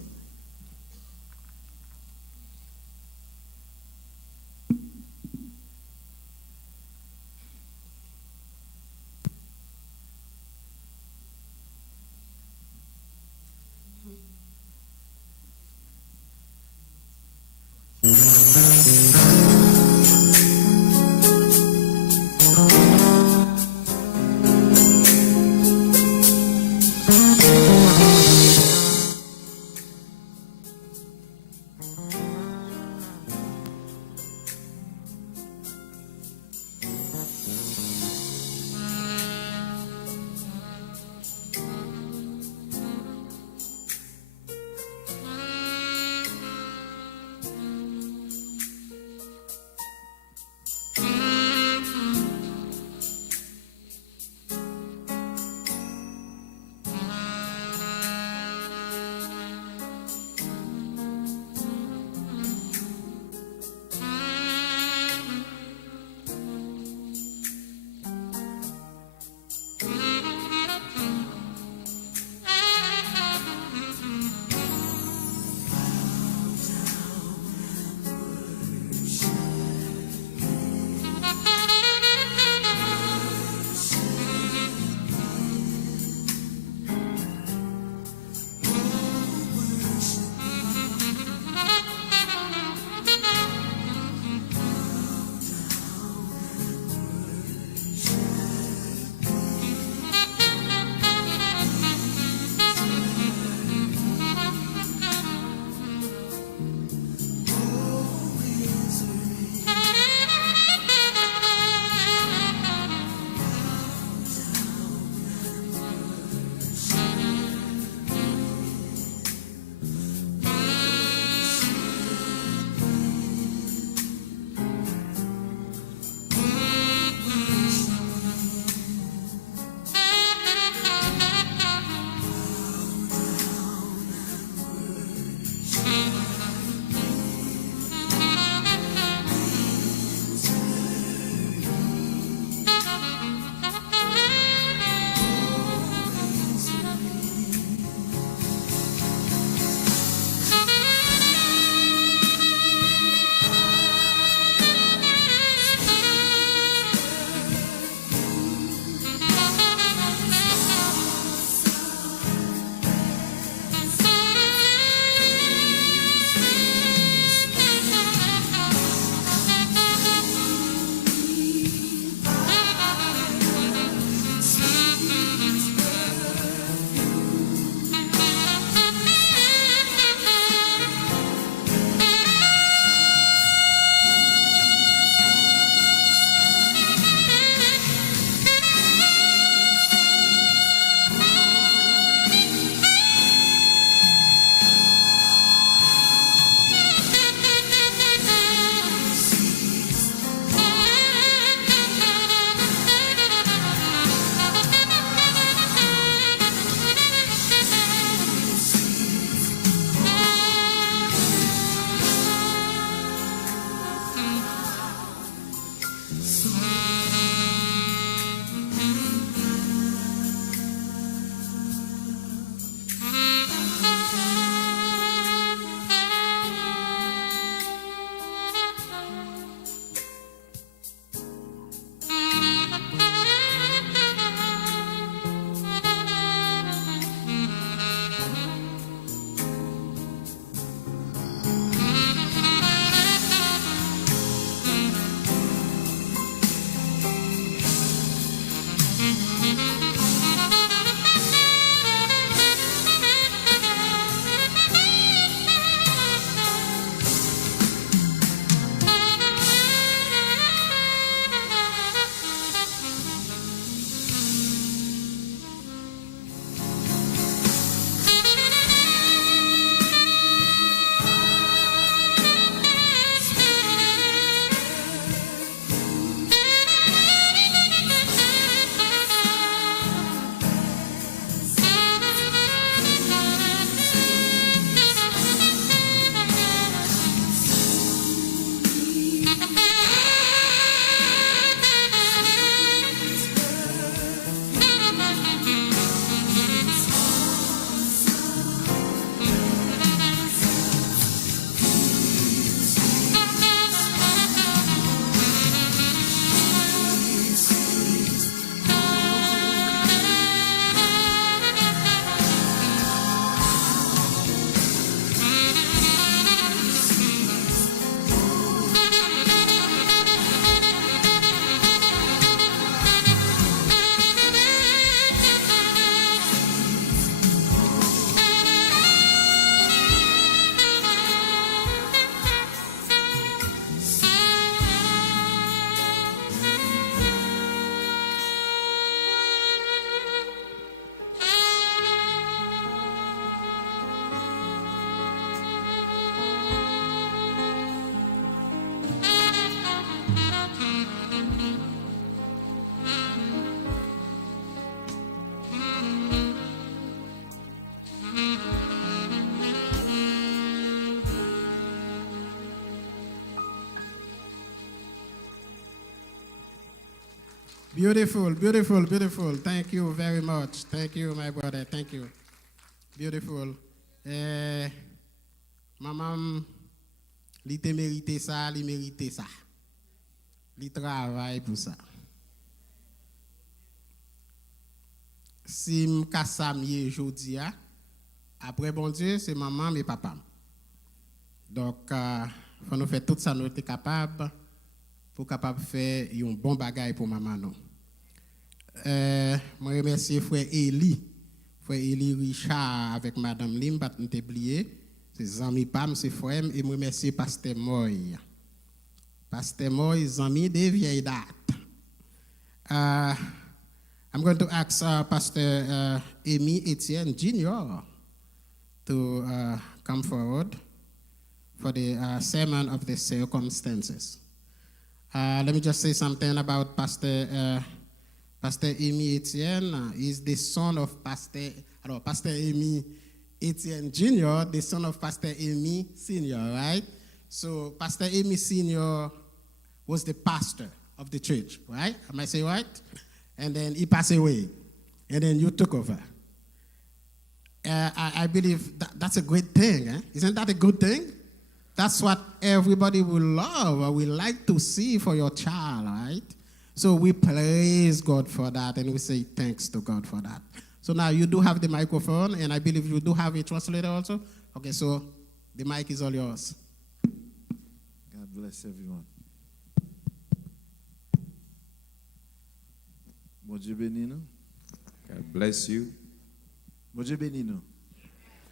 Beautiful, beautiful, beautiful. Thank you very much. Thank you, my brother. Thank you. Beautiful. Maman, li te mérité ça, li mérité ça. Li travaille pour ça. Si m'kassa mieux jodi a, après bon Dieu, c'est maman et papa. Donc, faut nous faire tout ça nous être capable pour capable faire un bon bagage pour maman nous. Moi remercie frère Eli Richard avec madame Lim, pas nous oublier, c'est amis Pam, c'est frère et moi remercie pasteur Moy. Pasteur Moy, amis de vieille date. I'm going to ask Pastor Amy Etienne Jr. to come forward for the sermon of the circumstances. Let me just say something about Pastor Amy Etienne. He's the son of Pastor Amy Etienne Jr., the son of Pastor Amy Sr., right? So Pastor Amy Sr. was the pastor of the church, right? Am I saying right? And then he passed away, and then you took over. I believe that's a great thing. Isn't that a good thing? That's what everybody will love or will like to see for your child, right? So we praise God for that, and we say thanks to God for that. So now you do have the microphone, and I believe you do have a translator also. Okay, so the mic is all yours. God bless everyone. Bon Dieu béni nous. God bless you. Bon Dieu béni nous.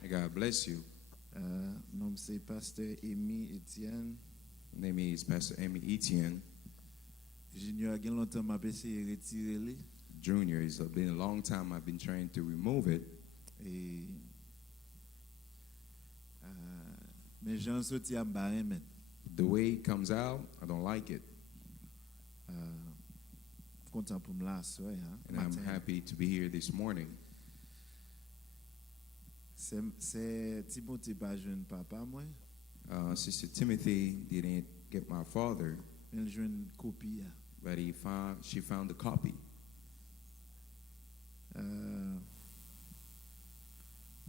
God bless you. Nom c'est Pasteur Amy Etienne. Name is Pastor Amy Etienne. Junior a gen longtemps m'a essayé retirer li. Junior, it's been a long time I've been trying to remove it. Et mais j'en sorti à barrer men. The way it comes out, I don't like it. Content pour me là soir And I'm happy to be here this morning. C'est Timothée pas jeune papa moi. Sister Timothy didn't get my father, Elle jeune copie. but she found the copy.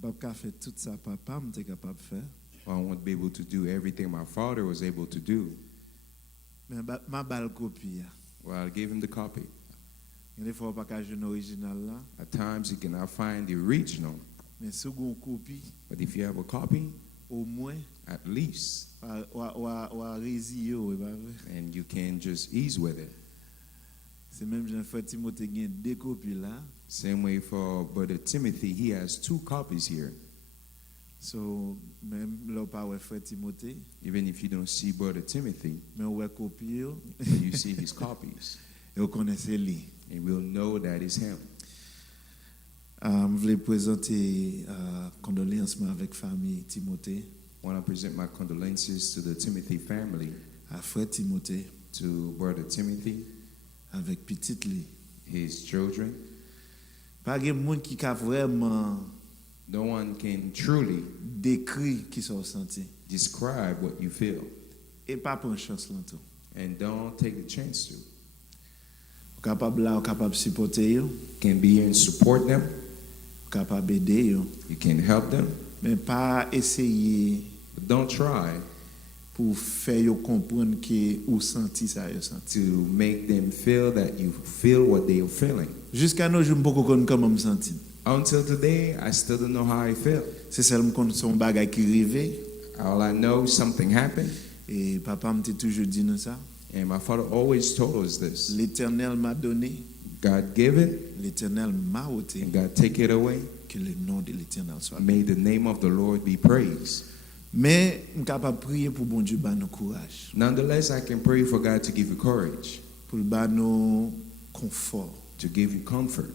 Papa fait tout ça papa m'était capable faire. I won't be able to do everything my father was able to do. Mais ma balle copie. Well, I gave him the copy. Il faut pas qu'à jeune original là. At times you cannot find the original, Mais second copie but if you have a copy, au moins at least, ou résio et pas vrai. and you can just ease with it. C'est même Jean frère Timothée gagne deux copies là. Same way for Brother Timothy, he has 2 copies here. So même là pas ouais frère Timothée, Even if you don't see Brother Timothy, mais ouais copie yo you see his copies, et vous connaissez lui. and we'll know that is him. Je voulais présenter condoléances avec famille Timothée, I want to present my condolences to the Timothy family, à frère Timothée to Brother Timothy, avec petite lui. his children. Pas de monde qui a vraiment No one can truly décrit qui sont senti describe what you feel, et pas prendre chance là tout. and don't take the chance to. Capable là, capable supporter yo, Can be here and support them, capable aider yo, you can help them, mais pas essayer but don't try pour faire yo comprendre que ou senti ça yo senti. to make them feel that you feel what they are feeling. Jusqu'à nos jours, beaucoup connaissent comment me sentir. Until today, I still don't know how I feel. C'est seulement quand son bagage qui arrive All I know, something happened, et papa m'a toujours dit nous ça. and my father always told us this. L'Éternel m'a donné, God give it, l'Éternel m'a ôté, and God take it away. que le nom de l'Éternel soit. May the name of the Lord be praised. Mais je suis capable de prier pour bon Dieu ba nous courage, Nonetheless, I can pray for God to give you courage, pour ba nous confort. to give you comfort,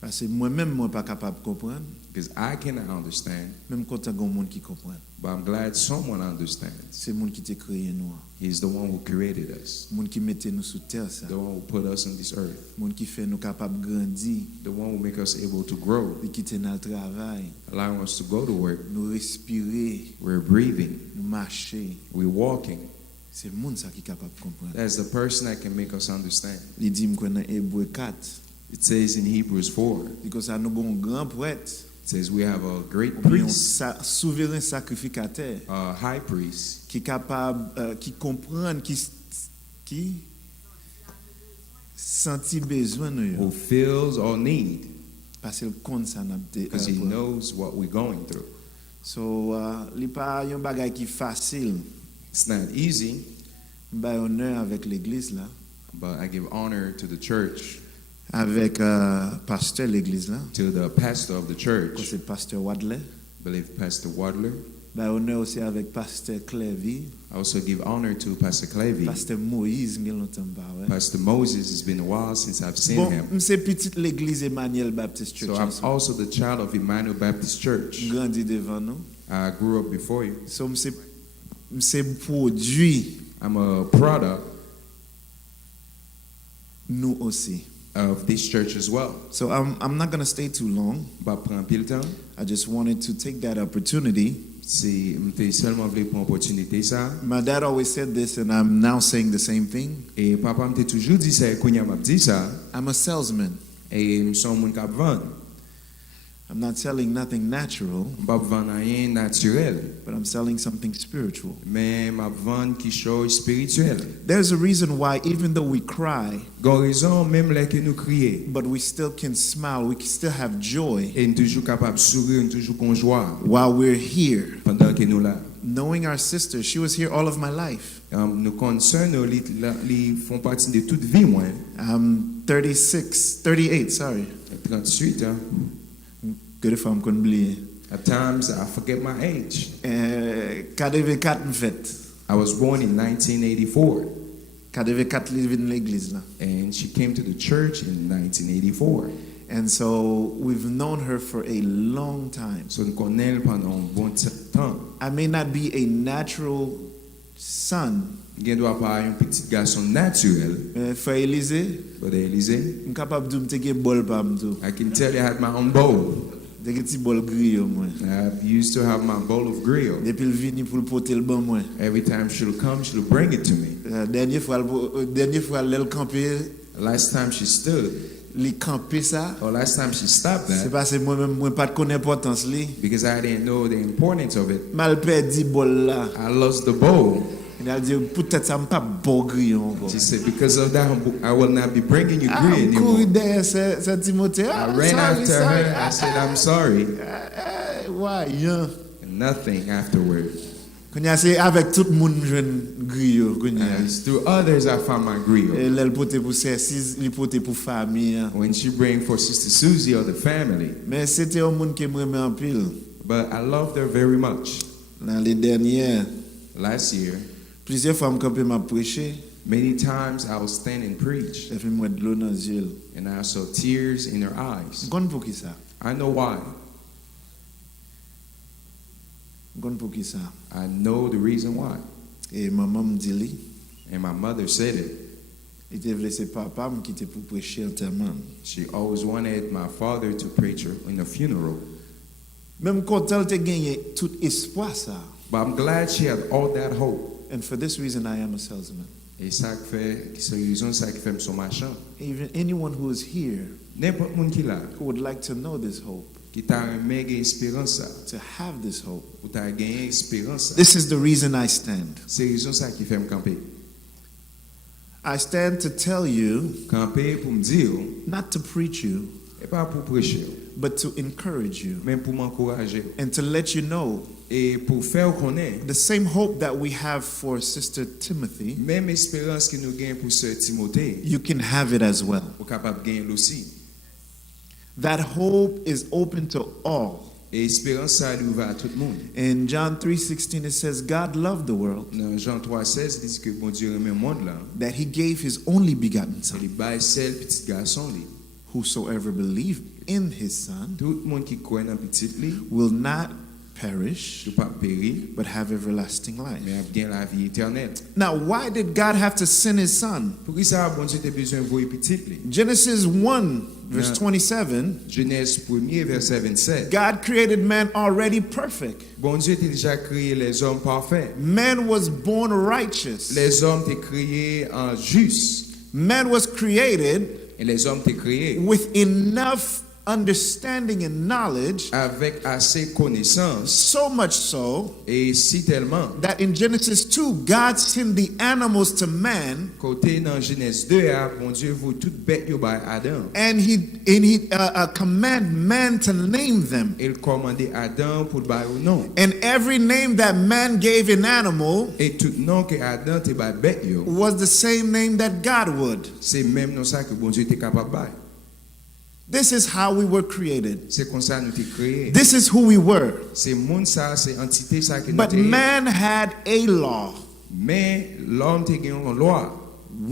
Parce que moi-même moi pas capable de comprendre, because I cannot understand, même quand il y a des gens qui comprennent. but I'm glad someone understands. C'est le monde qui t'a créé nous, He's the one who created us, le monde qui mettait nous sous terre ça, the one who put us on this earth, le monde qui fait nous capables de grandir, the one who make us able to grow, de quitter notre travail, allowing us to go to work. nous respirer, We're breathing, nous marcher. we're walking. C'est le monde ça qui est capable de comprendre. That's the person that can make us understand. Il dit me dans Hébreu 4. It says in Hebrews 4, Il dit que ça nous avons un grand prêtre, it says we have a great ou bien un priest, souverain sacrificateur a high priest, qui est capable qui comprend qui sentit besoin nous who feels our need parce que compte ça n'a because he knows what we're going through. so li pas un bagage qui facile. It's not easy, Bah honneur avec l'église là, but I give honor to the church, avec pasteur l'église là, to the pastor of the que church, c'est pasteur Wadley. I believe Pastor Wadler. Bah honneur aussi avec pasteur Clévy, I also give honor to Pastor Clavey. pasteur Moïse, il longtemps pas ouais. Pastor Moses, it's been a while since I've seen Bon, him. c'est petite l'église Emmanuel Baptist Church. So I'm also the child of Emmanuel Baptist Church. Grandi devant nous. I grew up before you. So c'est produit I'm a product nous aussi. of this church as well. So I'm not going to stay too long. Ba prend pile temps. I just wanted to take that opportunity. C'est m'était seulement voulu prendre opportunité ça. My dad always said this and I'm now saying the same thing. Et papa m'était toujours dit ça, kounya m'a dit ça. I'm a salesman. Et m'son moun k'ap vendre. I'm not selling nothing natural, M'pa vendre rien naturel, but I'm selling something spiritual. mais m'a vendre qui chose spirituel. There's a reason why even though we cry, Gon raison même là que nous crier. but we still can smile, we can still have joy Et nous toujours capable sourire, nous toujours con joie while we're here. pendant que nous là. Knowing our sister, she was here all of my life. Nous concernons les font partie de toute vie moi. I'm 38, sorry. 38 hein. Que de femmes qu'on oublie. At times I forget my age. 84 en fait. I was born in 1984 84 livre dans l'église là. and she came to the church in 1984. And so we've known her for a long time. So nous connaissons pendant un bon temps. I may not be a natural son. Il doit pas un petit garçon naturel, Frère Élisée, but Elise, I'm capable de me take a bol pa m'tou. I can tell you I had my own bowl. Take a petit bol gris au moins. I used to have my bowl of grill. Depuis le vini pour le porter le bon moins. Every time she'll come, she'll bring it to me. Dernière fois elle camper, Last time she stood, li camper ça. or last time she stopped C'est that, parce que moi-même moi pas de connaître l'importance li. because I didn't know the importance of it. Mal perdu bol là. I lost the bowl. Il a dit peut-être ça me pas bon gris encore. She said, because of that, I will not be bringing you Ah, grill couru anymore. derrière c'est Timothée. I ran after her. I said, I'm sorry. Why, yeah. And nothing afterward. Quand il c'est avec tout le monde jeune gris yo, quand It's through others I found my grill. elle porter pour service, il porter pour famille. When she bring for Sister Susie or the family. Mais c'était un monde qui m'aimait en pile. But I loved her very much. L'année dernière, Last year, plusieurs fois me m'a prêché, many times I would stand and preach, j'ai fait moi de l'eau dans les yeux. and I saw tears in her eyes. Gon pour qui ça? I know why. Gon pour qui ça? I know the reason why. Et maman me dit li, And my mother said it. il te laissé papa me quitter pour prêcher enterrement. She always wanted my father to preach her in a funeral. Même quand elle te gagné tout espoir ça. But I'm glad she had all that hope. And for this reason I am a salesman. Et ça fait, c'est la raison ça qui fait son machin. Even anyone who is here N'importe monde qui là, who would like to know this hope, qui t'a un méga espérance ça, to have this hope. ou t'a gagné espérance ça. This is the reason I stand. C'est la raison ça qui fait me camper. I stand to tell you, Camper pour me dire, not to preach you, et pas pour prêcher, but to encourage you mais pour m'encourager. and to let you know Et pour faire connaître, the same hope that we have for Sister Timothy, même espérance que nous gagnons pour Sœur Timothée, you can have it as well. ou capable de gagner aussi. That hope is open to all. Et espérance ça lui ouvert à tout le monde. In John 3:16 it says God loved the world Dans Jean 3,16, il dit que bon Dieu aime le monde là. that he gave his only begotten son. Il baille seul petit garçon lui. Whosoever believed in his son Tout le monde qui croit dans petit lui, will not perish, yo pas périr, but have everlasting life. mais a bien la vie éternelle. Now, why did God have to send his son? Pour qui ça bon Dieu a besoin de voyer petit li? Genesis 1, verse Yeah. 27, Genèse 1er verset 27. God created man already perfect. Bon Dieu a déjà créé les hommes parfaits. Man was born righteous. Les hommes étaient créés en juste Man was created et les hommes étaient créés with enough understanding and knowledge, avec assez connaissance so much so et si tellement that in Genesis 2, God sent the animals to man, côté dans Genèse 2 bon Dieu vous toute bête yo by Adam. and he command man to name them. Il commandait Adam pour le bail au nom. And every name that man gave an animal Et tout nom que Adam te bail bête yo, was the same name that God would. c'est même non ça que bon Dieu était capable bail. This is how we were created. C'est comme ça nous t'es créé. This is who we were. C'est monde ça, c'est entité ça que nous But t'es. man had a law, Mais l'homme te gagne une loi,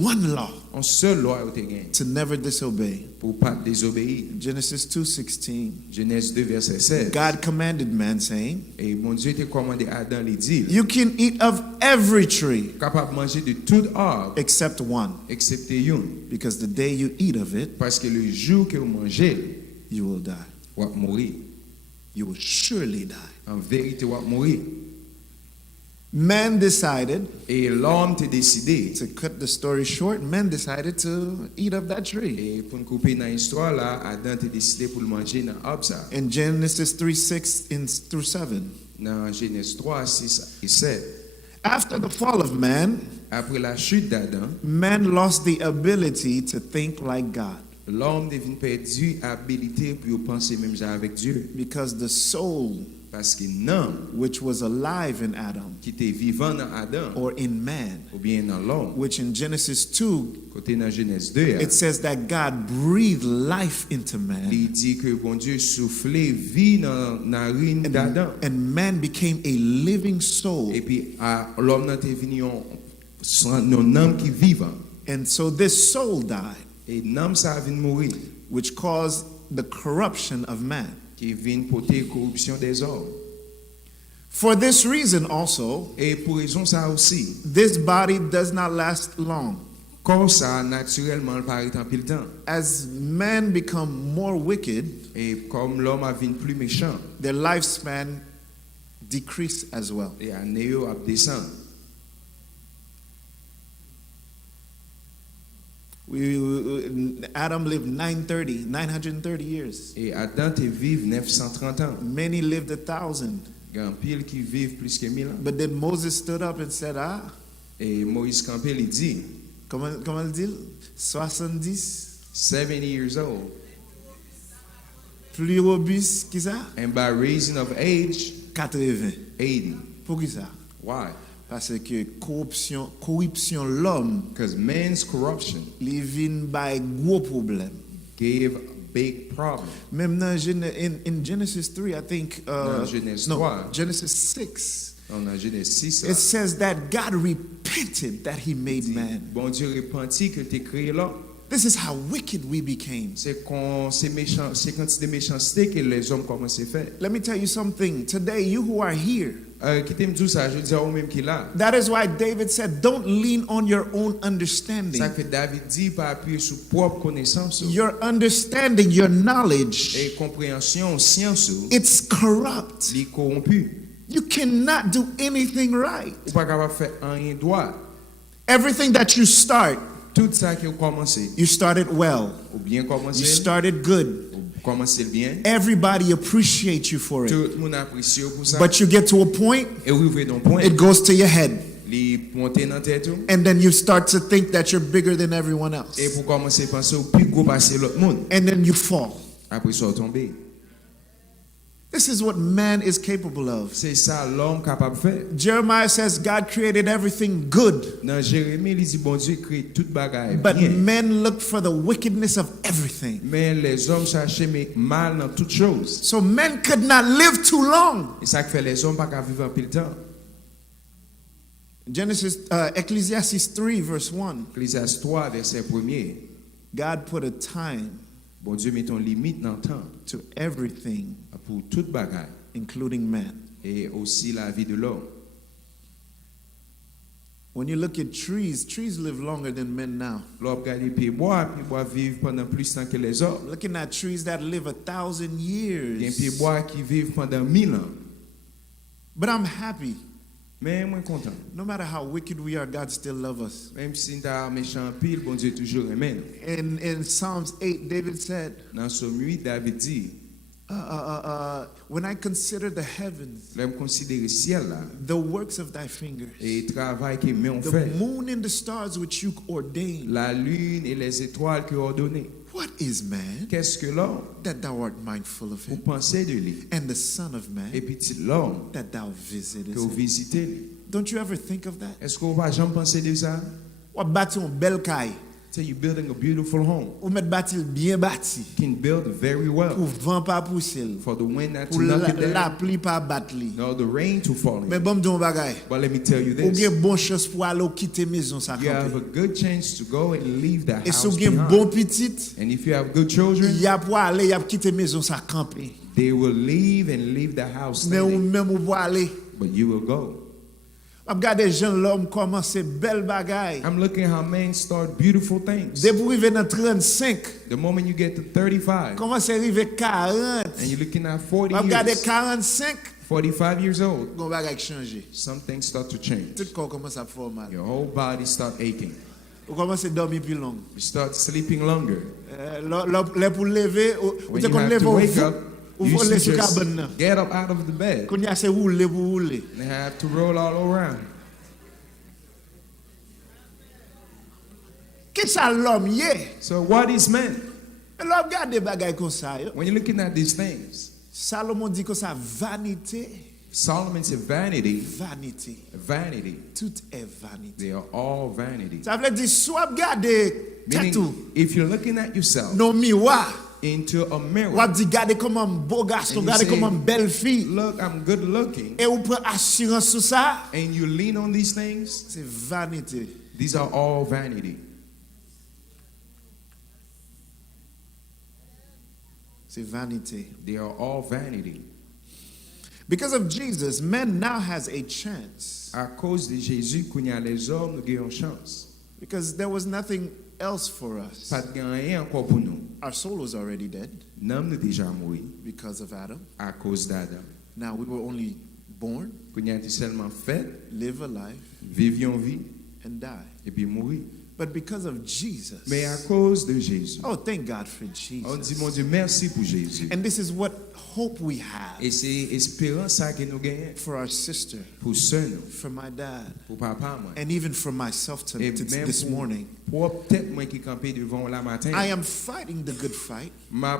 one law, une seule loi te gagne to never disobey. pour pas désobéir. Genesis 2:16. Genèse 2 verset 16. God commanded man, saying, Et mon Dieu te commandé Adam les dire, "You can eat of every tree capable de manger de tout arbre except one, excepté une, because the day you eat of it, parce que le jour que vous mangez, you will die. vous allez mourir. You will surely die." En vérité, vous allez mourir. Man decided, Et l'homme t'a décidé. to cut the story short, man decided to eat of that tree. Et pour nous couper dans l'histoire là, Adam t'a décidé pour le manger dans l'arbre ça. In Genesis 3:6 through 7. Dans Genèse 3, 6 et 7. After the fall of man, Après la chute d'Adam, man lost the ability to think like God, l'homme devient perdu habilité pour penser même genre avec Dieu. because the soul Parce que non, which was alive in Adam qui était vivant dans Adam, or in man, ou bien dans l'homme, which in Genesis 2, côté dans Genèse 2, it says that God breathed life into man, il dit que bon Dieu soufflait vie dans la narine d'Adam. and man became a living soul. Et puis l'homme n'a été venu un homme qui vivant. And so this soul died, Et l'homme ça vient mourir, which caused the corruption of man. qui vient porter corruption des hommes. For this reason also, Et pour raison ça aussi, this body does not last long. comme ça naturellement il paraît en pile temps. As men become more wicked, Et comme l'homme a venu plus méchant, their lifespan decrease as well. et à néo a descend. Adam lived 930 years. Et Adam te vive 930 ans. Many lived 1,000. Il y a un pile qui vivent plus que 1000 ans. But then Moses stood up and said, Et Moïse Campbell il dit, comment il dit? 70? 70 years old. Plus robuste que ça? And by reason of age, 80. 80. Pour qui ça? Why? Parce que corruption l'homme, Because man's corruption li vin by gros problème. gave a big problem. Même dans in Genesis 3, I think, Dans Genèse no, 3. Genesis 6, Dans Genèse 6, it says that God repented that he made man. bon Dieu repentit que t'es créé là. This is how wicked we became. C'est quand c'est méchant, c'est quand de méchanceté que les hommes commencent à faire. Let me tell you something. Today, you who are here, Qui t'aime tout ça, je dis à vous-même qui là. that is why David said, don't lean on your own understanding. Ça que David dit pas appuyer sur propre connaissance Your understanding, your knowledge, et compréhension, science, it's corrupt. les corrompus. You cannot do anything right. Ou pas capable faire rien droit. Everything that you start, Tout ça que vous commencez, you started well. ou bien You commencer, started good. ou commencer bien. Everybody appreciates you for it. Tout le monde apprécie pour ça. But you get to a point, Et vous arrivez dans un point, it goes to your head. les monter dans tête tout. And then you start to think that you're bigger than everyone else. Et pour commencer à penser au plus gros passer l'autre monde. And then you fall. Après ça tomber. This is what man is capable of. C'est ça l'homme capable de faire. Jeremiah says God created everything good, Dans Jérémie, il dit bon Dieu crée toute bagaille but bien. men look for the wickedness of everything. Mais les hommes cherchaient mal dans toutes choses. So men could not live too long. Et ça fait les hommes pas qu'à vivre en pile temps. Ecclesiastes 3 verse 1. Ecclésiaste 3 verset 1er. God put a time Bon Dieu met une limite dans le temps to everything, pour toute bagaille, including man. et aussi la vie de l'homme. When you look at trees, trees live longer than men now. L'homme regarde les pieds-bois vivent pendant plus de temps que les hommes. Looking at trees that live 1,000 Il y a des years. pieds-bois qui vivent pendant 1000 ans. But I'm happy. Mais moi content. No matter how wicked we are, God still loves us. Même si nous sommes méchants en pile, bon Dieu toujours aimé nous. In Psalms 8, David said, Dans Somme 8, David dit, when I consider the heavens, là, me considérer ciel là, the works of thy fingers, et le travail que mes ont the fait, moon and the stars which you ordained. la lune et les étoiles que ordonné. What is man Qu'est-ce que l'homme? that thou art mindful of Vous him? pensez de lui. And the Son of Man Et petit l'homme that thou visitest que vous him. visitez lui. Don't you ever think of that? Est-ce que vous va jamais penser de ça? Ou bâti un bel caille, Say you're building a beautiful home. ou mettre bâti bien bâti, You can build very pour well vent pas pousser, for the wind not to pour knock it la down, pluie pas battre li. nor the rain to fall Mais in. bon m'don bagay, But let me tell you ou this. gen bon chance pour aller quitter maison ça You have a camper. good chance to go and leave the Et si house ou gen bon behind. petit, And if you have good children, y a pour aller, y a quitter maison ça camper. they will leave and leave the house Mais ou standing. même ou pour aller, But you will go. on regarde gens l'homme commencer belle bagay. I'm looking how men start beautiful things. Dès pour arriver dans 35, The moment you get to 35 commence à arriver 40. and you're looking at 40 On regarde years, 45, 45 years old, gon bagay changer. some things start to change. Tout corps commence à faire mal. Your whole body start aching. Ou commence à dormir plus long. You start sleeping longer. Là pour lever, ou When te you kon have lever to ou wake up, ou you faut used to laisser just cabane nan. get up out of the bed Kon ya se rouler pour rouler. and have to roll all around. Qu'est ça l'homme yé? So what is man? L'homme garde des bagailles comme ça. Yo. When you're looking at these things, Salomon dit que ça vanité, Solomon said vanity, vanité. vanity. Tout est vanité. They are all vanity. Ça veut dire soit garder Meaning, tatou if you're looking at yourself non miroir, into a ou mirror, dit garder comme un beau garçon, And you garder say, comme une belle fille, look, I'm good looking, et ou prend assurance sur ça, and you lean on these things, c'est vanité. these are all vanity. C'est vanité. They are all vanity. Because of Jesus, man now has a chance. À cause de Jésus, qu'on y a les hommes, nous gagnons chance. Because there was nothing else for us. Pas de gagner encore pour nous. Our soul was already dead Nous nous déjà mort because of Adam. à cause d'Adam. Now we were only born, Qu'on y a seulement fait, live a life, vivions vie, and die. et puis mourir. But because of Jesus, Mais à cause de Jésus, oh, thank God for on dit, mon Jesus. Dieu, merci pour Jésus. And this is what hope we have Et c'est espérance ça que nous gagnons for our sister, pour ceux nous, for my dad, pour papa moi. and even for myself Et même this morning. pour peut-être moi qui campé devant la matin, I am fighting the good fight, m'a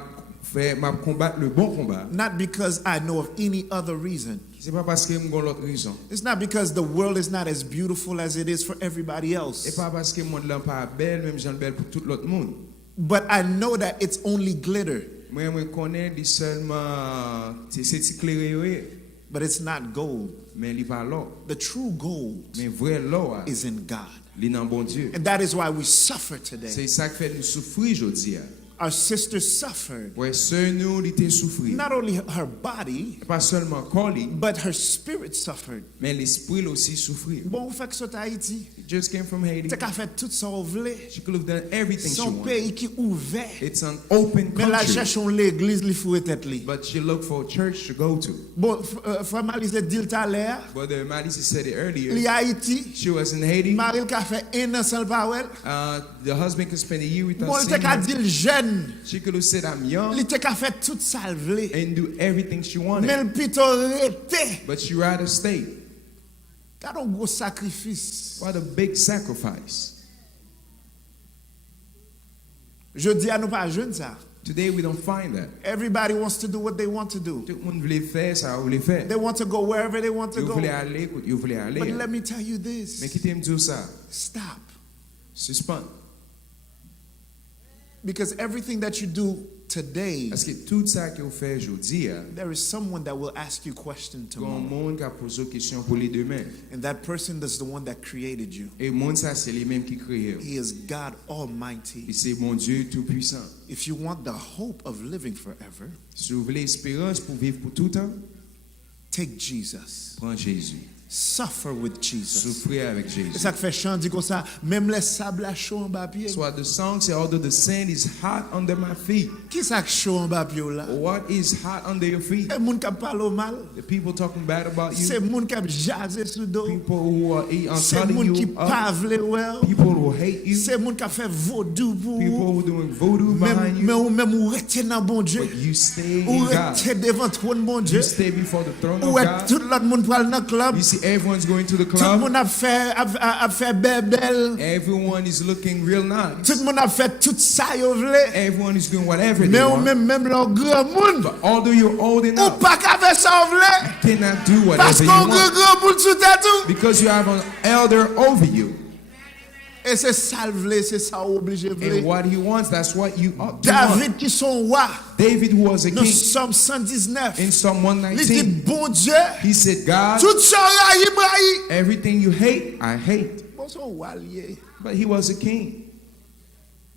combattre le bon combat. not because I know of any other reason. C'est pas parce que m'gon l'autre raison. It's not because the world is not as beautiful as it is for everybody Et else. pas parce que monde là pas belle, même j'en belle pour tout l'autre monde. But I know that it's only glitter, Moi connais dit seulement c'est éclairé, but it's not gold. mais il pas l'or. The true gold Mais vrai l'or, is in God. il dans bon Dieu. And that is why we suffer today. C'est ça qui fait nous souffrir aujourd'hui. Our sister suffered Ouais, sœur nous il était souffrir. not only her body, Pas seulement corps li, but her spirit suffered. mais l'esprit aussi souffrir. Bon, fait que ça Haïti, He just came from Haiti. t'as qu'à faire tout ça au vle. She could have done everything she Son wanted. pays qui ouvert. It's an open Mais là, country, cherchons l'église, li fouet tête li. but she looked for a church to go to. Bon, frère Malise dit tout à l'heure, But Malice said it li earlier. Haïti, She was in Haiti. Maril ka fait 1 an sans le parole. The husband could spend a year with Bon, us. il te ka dit le jeune, She could have said, I'm young li te ka fait tout ça le vle. and do everything she Mais wanted. le pito rete. But she rather stay. Car un gros sacrifice. What a big sacrifice. Je dis à nous pas jeune ça. Today we don't find that. Everybody wants to do what they want to do. Tout le monde voulait faire ça, voulait faire. They want to go wherever they want to Vous go. voulez aller, vous voulez But aller. let me tell you Mais this. quittez me dire ça. Stop. Suspend. Because everything that you do today, Parce que tout ça que vous faites aujourd'hui, there is someone that will ask you questions il y a un tomorrow. monde qui a posé des questions pour les demain. And that person is the one that created you. Et le monde, ça, c'est les mêmes qui créent. He is God Almighty. Et c'est mon Dieu tout-puissant. If you want the hope of living forever, Si vous voulez espérance pour vivre pour tout le temps, Take Jesus. Prends Jésus. Suffer with Jesus. Souffrir avec C'est Jésus. ça que fait chant dit comme ça, même les sables à chaud en bas pied. So the song says, although the sand is hot under my feet. Qui ça que chaud en bas pied là? What is hot under your feet? C'est moun qui parle mal. The people talking bad about you. C'est moun qui jase sous dos. People who are C'est telling moun qui you up. pas vle well. People who hate you. C'est moun qui fait vaudou pour. People who doing voodoo behind you. Mais ou même ou rete dans bon Dieu. But you stay Ou in God. rete devant trône bon Dieu. You stay before the throne of Ou God. tout l'autre monde pral dans club. You see everyone's going to the Tout le club. monde a fait belle. Everyone is looking real nice. Tout le monde a fait tout ça yo vle. Everyone is doing whatever they Mais ou want. même leur grand monde. But although you're old Ou enough, pas qu'à faire ça vle. cannot do Parce whatever you qu'on want. grand monde sous tête tout. Because you have an elder over you. Et c'est ça le vle, c'est ça obligé And vle. what he wants, that's what you ought to David want. qui son roi. David, who was a Dans king, Somme 119. in Psalm Il dit 119, bon Dieu. he said, God, Tout ça Ibrahim. everything you hate, I hate. Bon son roi lié. But he was a king.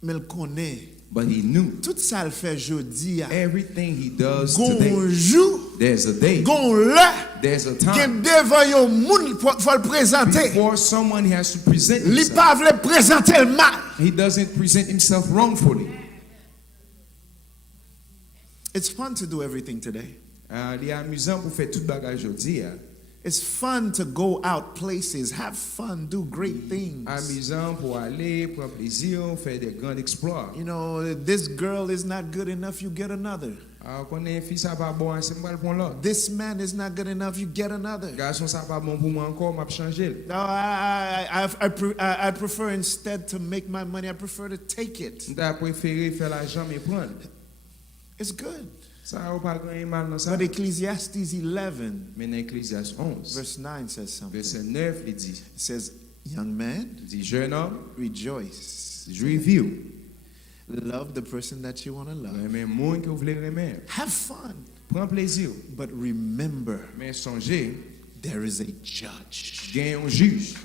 Mais il connaît. But he knew Tout ça le fait jeudi. everything he does today. Gon jour. There's a day, Gon là. there's a Gen time. devant yo moun faut le présenter. Before someone he has to present Li himself. pa vle présenter le mal. He doesn't present himself wrongfully. It's fun to do everything today. Il est amusant pour faire tout bagage aujourd'hui. It's fun to go out places, have fun, do great things. Amusant pour aller, prendre plaisir, faire des grands exploits. You know, this girl is not good enough, you get another. Quand un fils ça pas bon, c'est moi pour l'autre. This man is not good enough, you get another. Garçon ça pas bon pour moi encore, m'a changer. No, I prefer instead to make my money, I prefer to take it. M'ta préféré faire l'argent mais prendre. It's good. Ça a pas grand mal dans ça. But Ecclesiastes 11, Mais dans Ecclésiaste 11, verse 9 says something. verset 9, il dit, It says, young man, il dit jeune homme, rejoice. jouis-vous. Love the person that you want to love. Mais monde que vous voulez aimer, Have fun. prends plaisir. But remember, Mais songez, there is a judge. gagne un juge.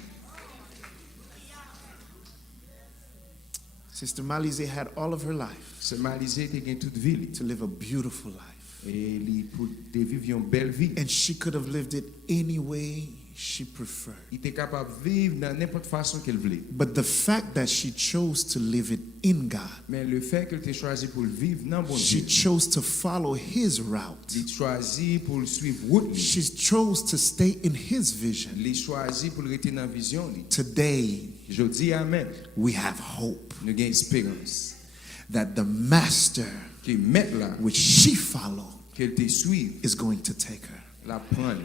Sister Malize had all of her life Se maliser te gagne toute ville. to live a beautiful life. Et il pour de vivre une belle vie. And she could have lived it any way she preferred. Il était capable de vivre dans n'importe façon qu'elle voulait. But the fact that she chose to live it in God, Mais le fait qu'elle t'ait choisi pour le vivre dans bon she Dieu, chose to follow his route. il choisi pour le suivre route, She chose to stay in his vision. il choisi pour le rester dans la vision. Today, Je dis amen. we have hope Nous avons espérance that the master que mettre là, which she followed qu'elle te suive, is going to take her. la prendre.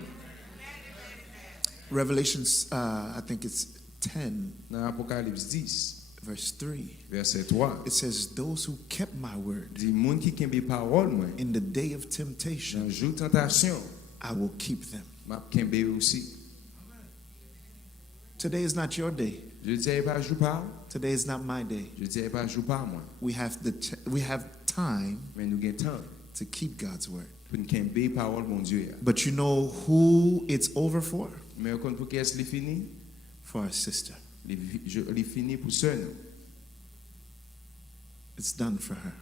Revelations, I think it's 10, Dans Apocalypse 10, verse 3. verset 3, It says, those who kept my word dit monde qui kembe parole moi, in the day of dans temptation, jour de tentation, I will keep them. m'a kembe aussi. Today is not your day. Je dis pas jour par, Today is not my day. je dis pas jour par moi, We have time mais nous avons temps to keep God's word. pour nous kembe parole mon Dieu. But you know who it's over for? Mais quand pour qu'est-ce qu'il fini? For our sister. Il fini pour sœur nous. It's done for her.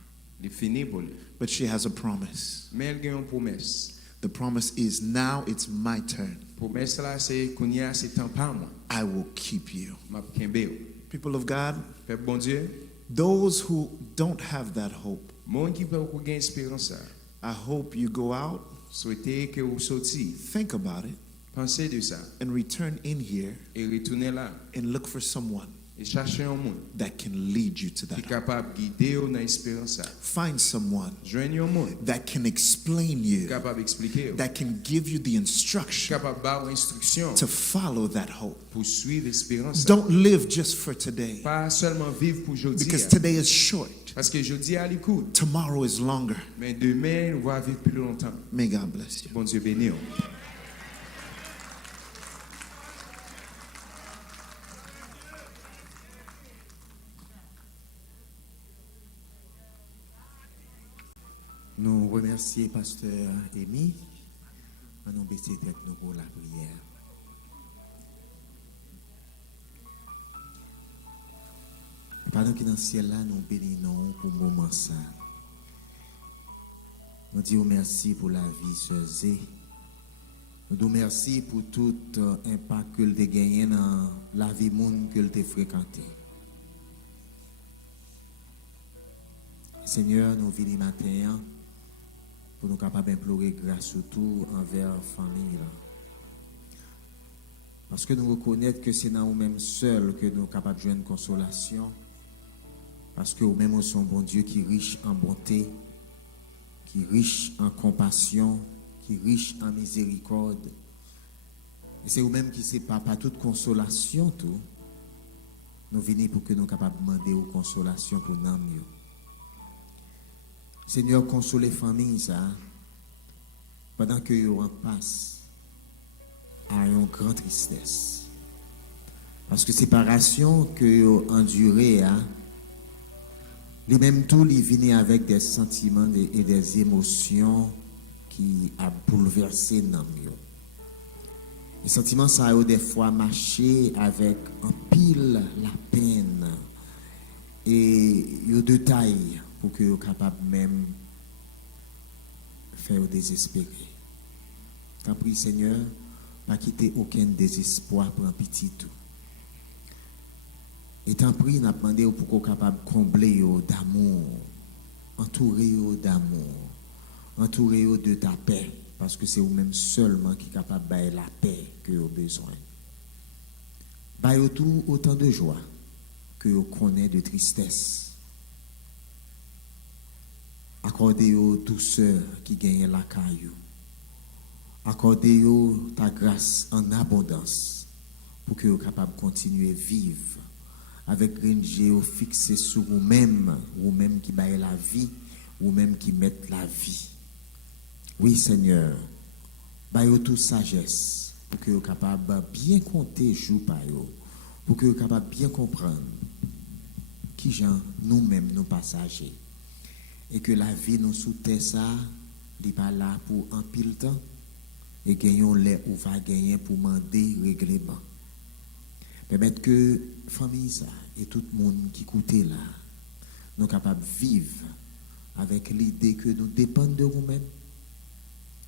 Il fini pour lui. But she has a promise. Mais elle a une promesse. The promise is now it's my turn. Promesse là c'est qu'on y a c'est temps par moi. I will keep you. M'a kembe. People of God, Peuple bon Dieu, those who don't have that hope, monde qui peut gagner espérance ça. I hope you go out, Souhaitez que vous sortiez, think about it, pensez de ça and return in here et retournez là and look for someone et cherchez un monde that can lead you to qui est that. capable de guider vous dans l'espérance ça. Find someone Joignez un monde that can explain qui est you, capable d'expliquer, that can give you the instruction capable de dar instruction to follow that hope. pour suivre l'espérance. Don't live just for today, Pas seulement vivre pour aujourd'hui, because today is short. parce que jeudi à l'écoute, Tomorrow is longer. mais demain on va vivre plus longtemps. May God bless you. Bon Dieu béni. Nous remercions Pasteur Amy. Nous baisser tête nous pour la prière. Pendant que dans le ciel là, nous bénissons pour le moment ça. Nous disons merci pour la vie, Sœur Zé. Nous merci pour tout impact que tu as gagné dans la vie monde que tu as fréquenté. Seigneur, nous venons matin pour nous capables d'implorer grâce surtout envers la famille. Parce que nous reconnaissons que c'est dans nous-mêmes seuls que nous sommes capables de joindre consolation. Parce que nous-mêmes sommes un bon Dieu qui est riche en bonté, qui est riche en compassion, qui est riche en miséricorde. Et c'est vous-même qui c'est pas toute consolation tout. Nous venons pour que nous soyons capables de demander aux consolations pour nous. Seigneur, console les familles ça pendant que vous en passe à une grande tristesse. Parce que séparation que vous endurez les mêmes tout les viennent avec des sentiments et des émotions qui a bouleversé l'âme. Les sentiments ça a des fois marché avec un pile la peine et yo de taille pour que vous capable même faire désespérer. T'en prie Seigneur, pas quitter aucun désespoir pour un petit tout. Et t'en prie, n'a demandé pour qu'on capable combler d'amour, entourer d'amour, entourer de ta paix, parce que c'est vous-même seulement qui est capable de bailler la paix que vous avez besoin. Baillez tout autant de joie que vous connaissez de tristesse. Accordez-vous douceur qui gagne la caillou. Accordez-vous ta grâce en abondance pour que vous soyez capable de continuer à vivre avec une fixé sur vous-même qui baille la vie, vous-même qui mettez la vie. Oui, Seigneur, baille toute sagesse pour que vous soyez capable de bien compter jour par jour, pour que vous soyez capable de bien comprendre qui gens nous-mêmes nous passagers. Et que la vie nous soutient ça, n'est pas là pour un pile temps, et gagnons les ou va gagner pour demander règlement. Permettre que famille ça et tout le monde qui écoute là, nous capables de vivre avec l'idée que nous dépendons de vous-même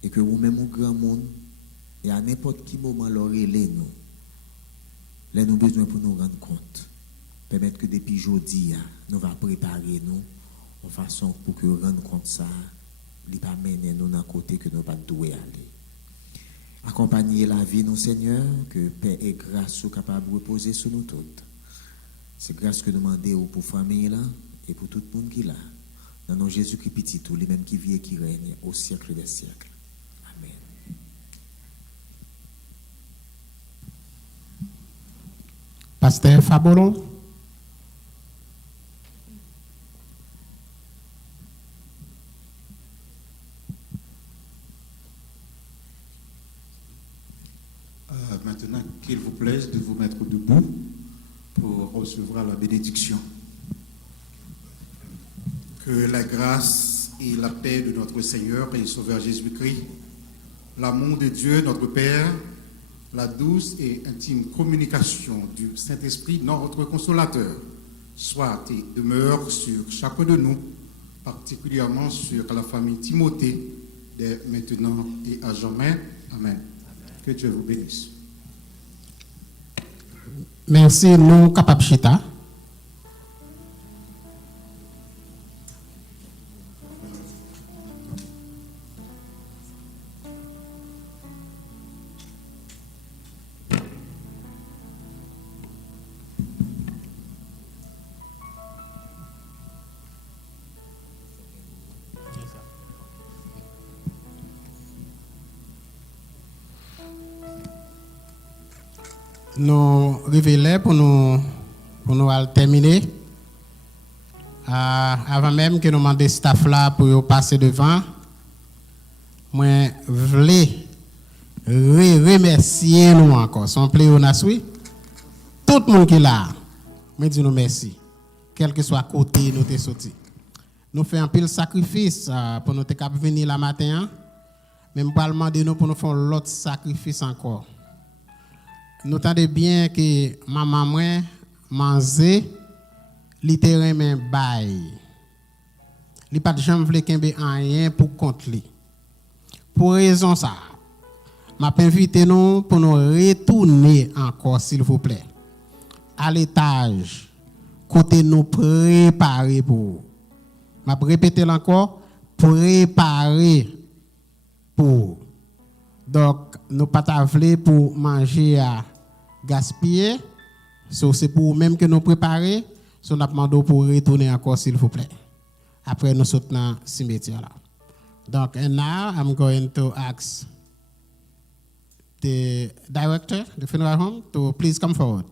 et que vous-même au grand monde et à n'importe quel moment l'oreille nous. Là nous besoin pour nous rendre compte. Permettre que depuis aujourd'hui nous va préparer nous en façon pour que nous rendre compte ça, il pas mener nous dans côté que nous pas doué aller. Accompagner la vie, nous, Seigneur, que paix et grâce soient capables de reposer sur nous toutes. C'est grâce que nous demandons pour la famille là et pour tout le monde qui est là. Dans nos Jésus-Christ petit, tous les mêmes qui vivent et qui règnent au siècle des siècles. Amen. Pasteur Fabolon. Maintenant, qu'il vous plaise de vous mettre debout pour recevoir la bénédiction. Que la grâce et la paix de notre Seigneur et Sauveur Jésus-Christ, l'amour de Dieu, notre Père, la douce et intime communication du Saint-Esprit, notre Consolateur, soit et demeure sur chacun de nous, particulièrement sur la famille Timothée, dès maintenant et à jamais. Amen. Que Dieu vous bénisse. Merci, nous capables chita. Nous révéler pour nous terminer. Avant même que nous demandions staff là pour passer devant, moi voulais remercier nous encore. Son plaisir on a suivi. Tout le monde qui est là, moi dis nous merci. Quel que soit côté nous t'es sorti. Nous faisons un peu de sacrifice pour nous être venir la matin. Même pas demander nous pour nous faire l'autre sacrifice encore. Nous entendez bien que maman moi mangeait littéralement bail. Li pas jamais voulu kembe rien pour compte li. Pour raison ça. m'a invité nous pour nous retourner encore, s'il vous plaît, à l'étage, côté nous préparer pour. M'a répété encore, préparer pour. Donc, nous pas t'avler pour manger à gaspiller. So, c'est pour même que nous préparer. So, nous demandons pour retourner encore, s'il vous plaît. Après, nous sommes dans le cimetière là. Donc, and now I'm going to ask the director, the funeral home, to please come forward.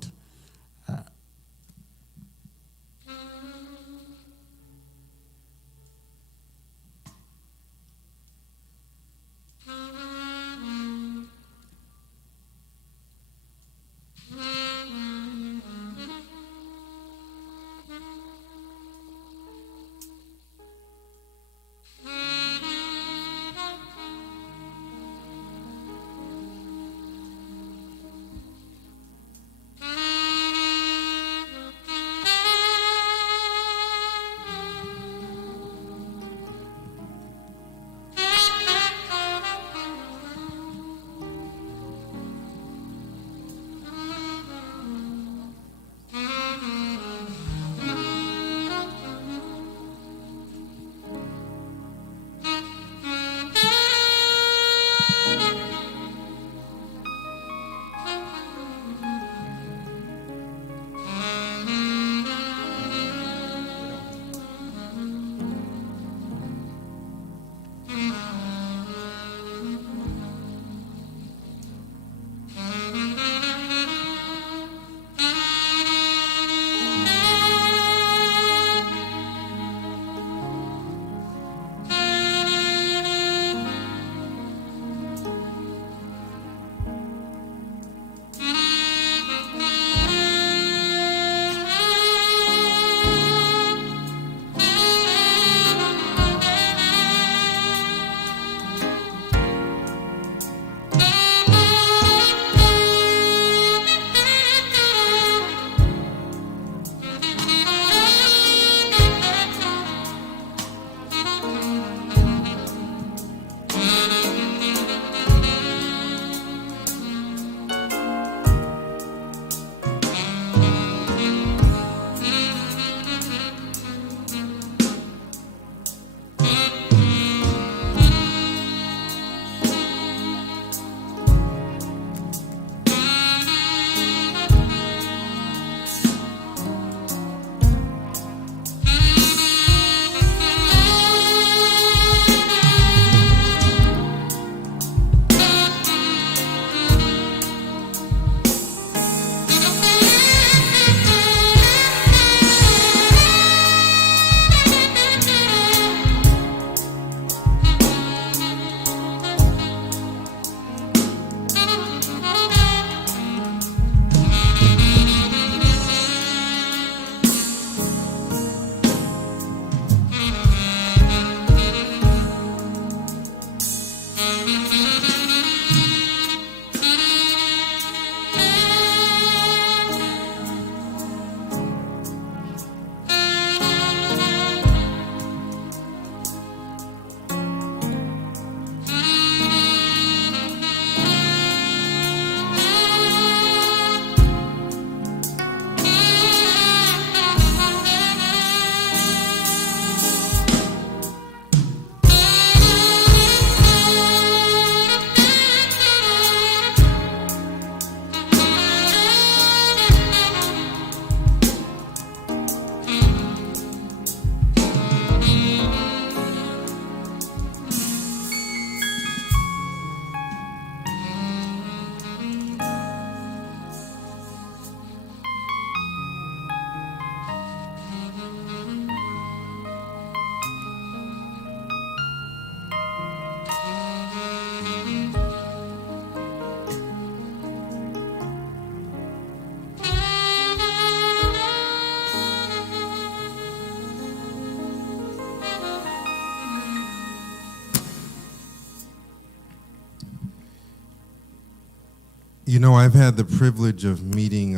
You know, I've had the privilege of meeting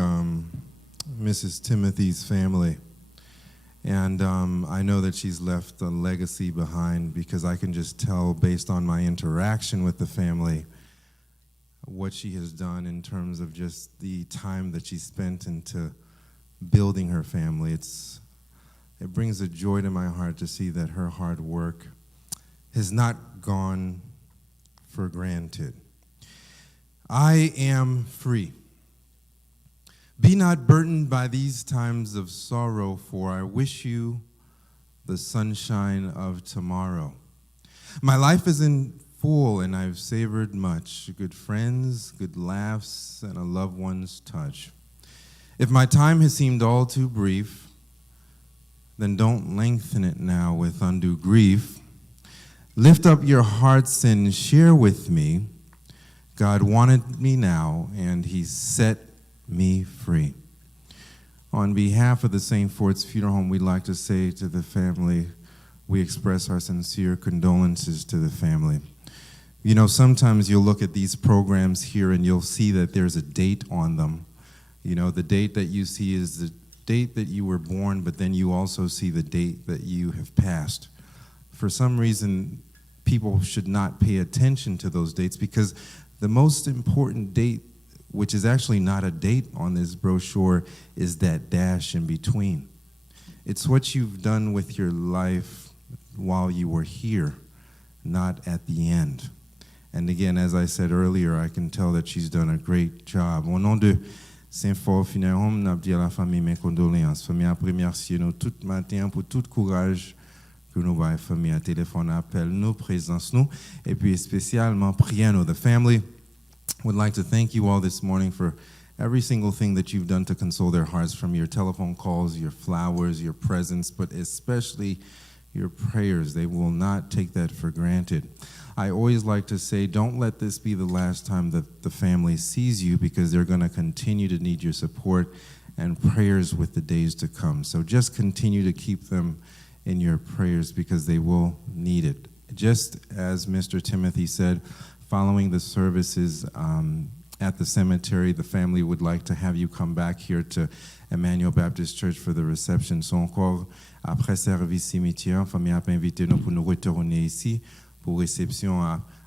Mrs. Timothy's family, and I know that she's left a legacy behind because I can just tell based on my interaction with the family what she has done in terms of just the time that she spent into building her family. It brings a joy to my heart to see that her hard work has not gone for granted. I am free. Be not burdened by these times of sorrow, for I wish you the sunshine of tomorrow. My life is in full, and I've savored much, good friends, good laughs, and a loved one's touch. If my time has seemed all too brief, then don't lengthen it now with undue grief. Lift up your hearts and share with me. God wanted me now, and he set me free. On behalf of the St. Fort's Funeral Home, we'd like to say to the family, we express our sincere condolences to the family. You know, sometimes you'll look at these programs here and you'll see that there's a date on them. You know, the date that you see is the date that you were born, but then you also see the date that you have passed. For some reason, people should not pay attention to those dates because the most important date, which is actually not a date on this brochure, is that dash in between. It's what you've done with your life while you were here, not at the end. And again, as I said earlier, I can tell that she's done a great job. Au nom de Saint-Fort Funeral Home, nous dit à la famille mes condoléances. Famille après merci nous tout matin pour tout courage que nous avons famille à téléphone appel nous présence nous et puis spécialement prier nous. The family would like to thank you all this morning for every single thing that you've done to console their hearts, from your telephone calls, your flowers, your presents, but especially your prayers. They will not take that for granted. I always like to say, don't let this be the last time that the family sees you, because they're going to continue to need your support and prayers with the days to come. So just continue to keep them in your prayers because they will need it. Just as Mr. Timothy said, following the services at the cemetery, the family would like to have you come back here to Emmanuel Baptist Church for the reception. So encore après service cimetière, famille a invité nous pour nous retourner ici pour réception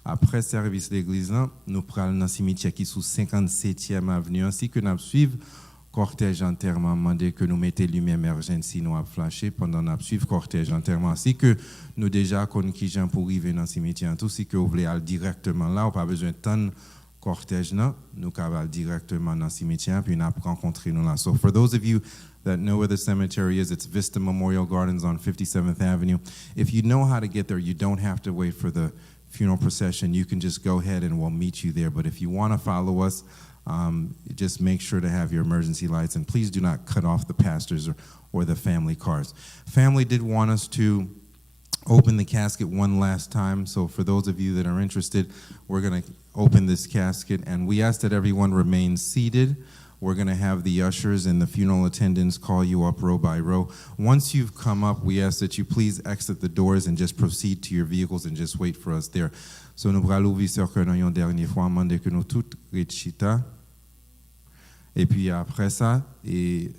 après service l'église là, nous prenons dans cimetière qui sous 57e avenue ainsi que nous suivre cortège enterrement, demander que nous mettez lumière emergency nous a flashé pendant nous suivre cortège enterrement, ainsi que nous déjà connaissons qui gens pour arriver dans cimetière tout, si que vous voulez aller directement là, ou pas besoin de tant cortège là, nous aller directement dans cimetière puis nous rencontrer nous là. So for those of you that know where the cemetery is, it's Vista Memorial Gardens on 57th Avenue. If you know how to get there, you don't have to wait for the funeral procession. You can just go ahead and we'll meet you there. But if you want to follow us, just make sure to have your emergency lights, and please do not cut off the pastors or the family cars. Family did want us to open the casket one last time, so for those of you that are interested, we're going to open this casket, and we ask that everyone remain seated. We're going to have the ushers and the funeral attendants call you up row by row. Once you've come up, we ask that you please exit the doors and just proceed to your vehicles and just wait for us there. So nous allons ouvrir ce cœur une dernière fois, demander que nous tous rechita. Et puis après ça, et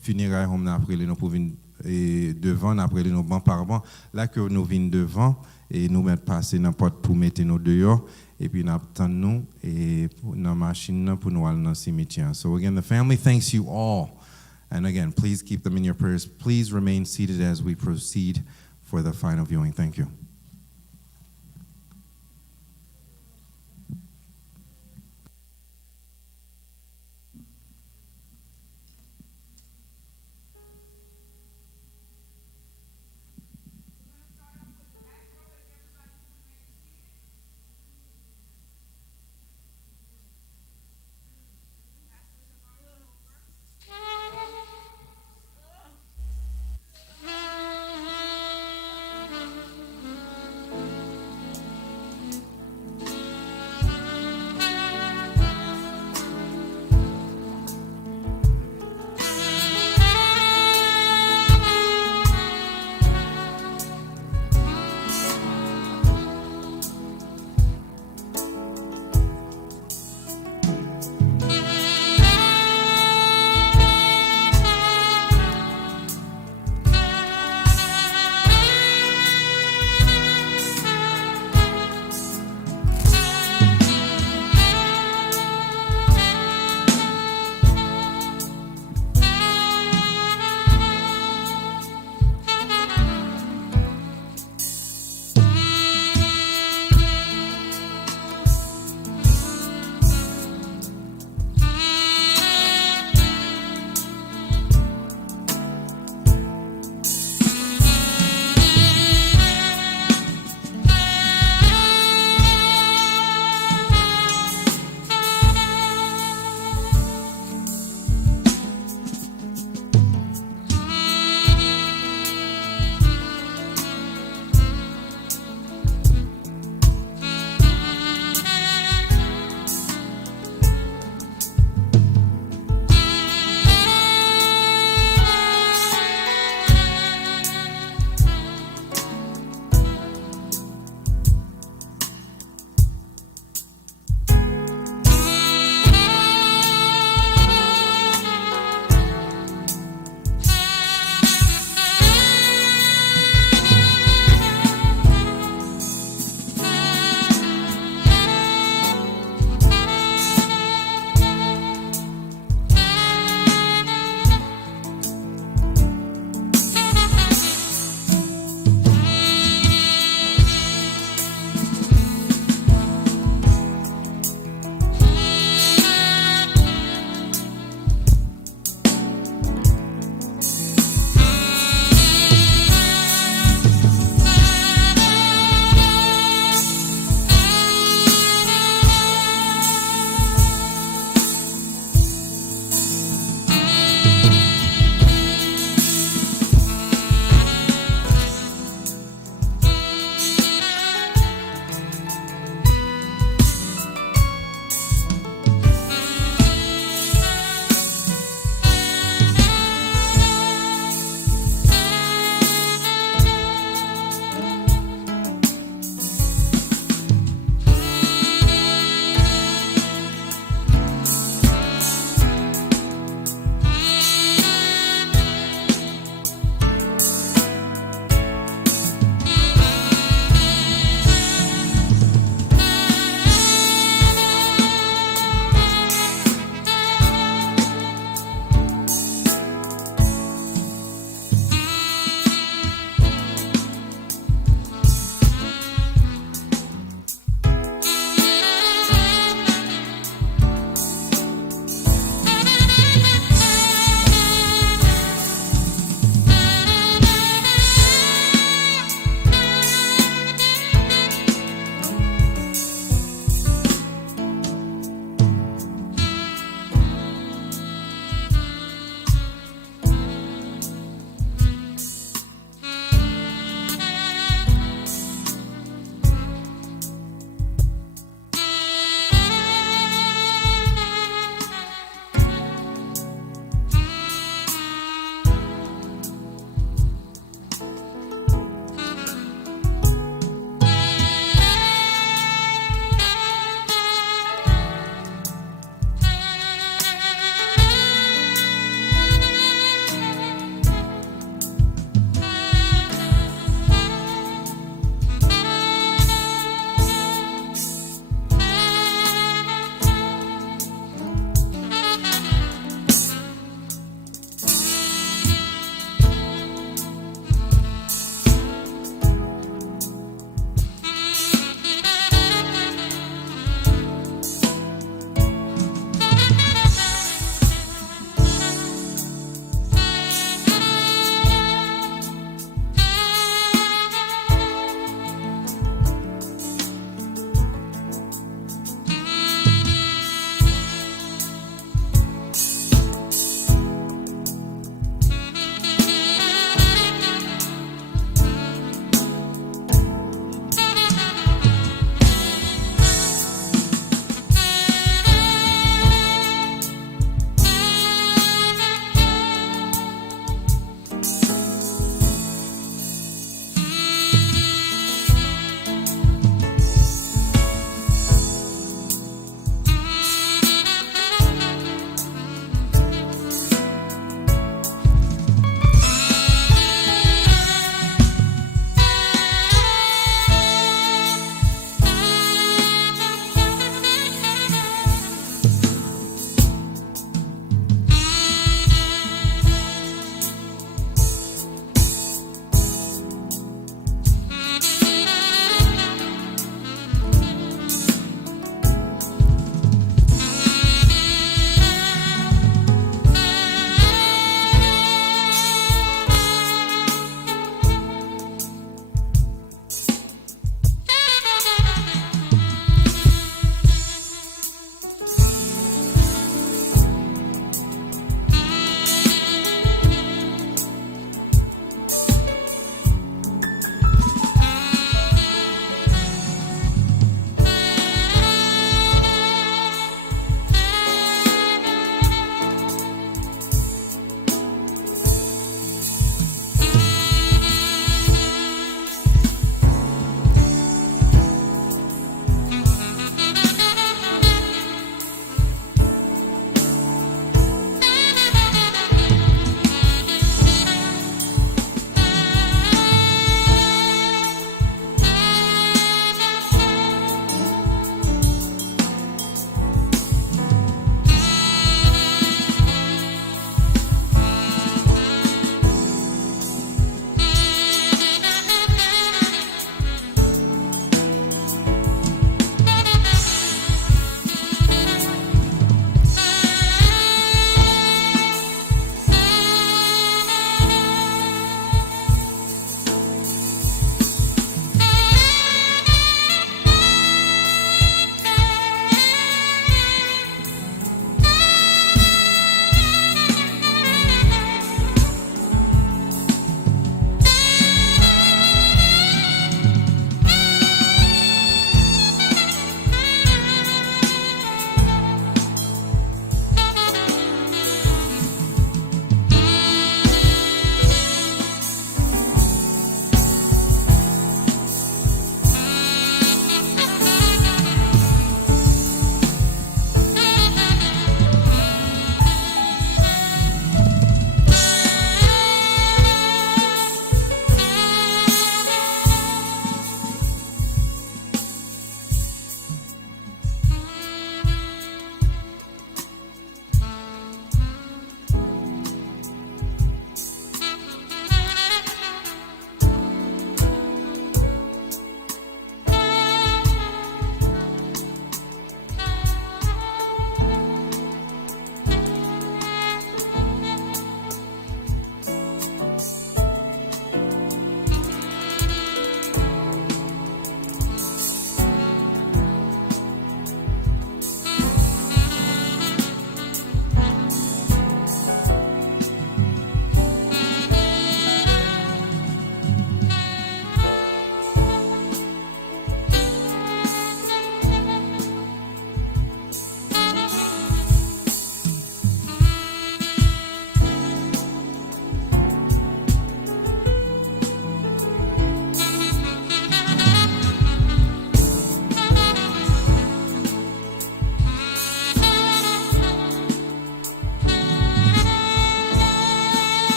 funérailles, on a appris nous pour venir devant, on a appris nos bancs par banc. Là que nous venons devant et nous mettre passer n'importe pour mettre nos dehors. Et puis nous attendons nous et dans machine pour nous aller dans le cimetière. So again, the family thanks you all. And again, please keep them in your prayers. Please remain seated as we proceed for the final viewing. Thank you.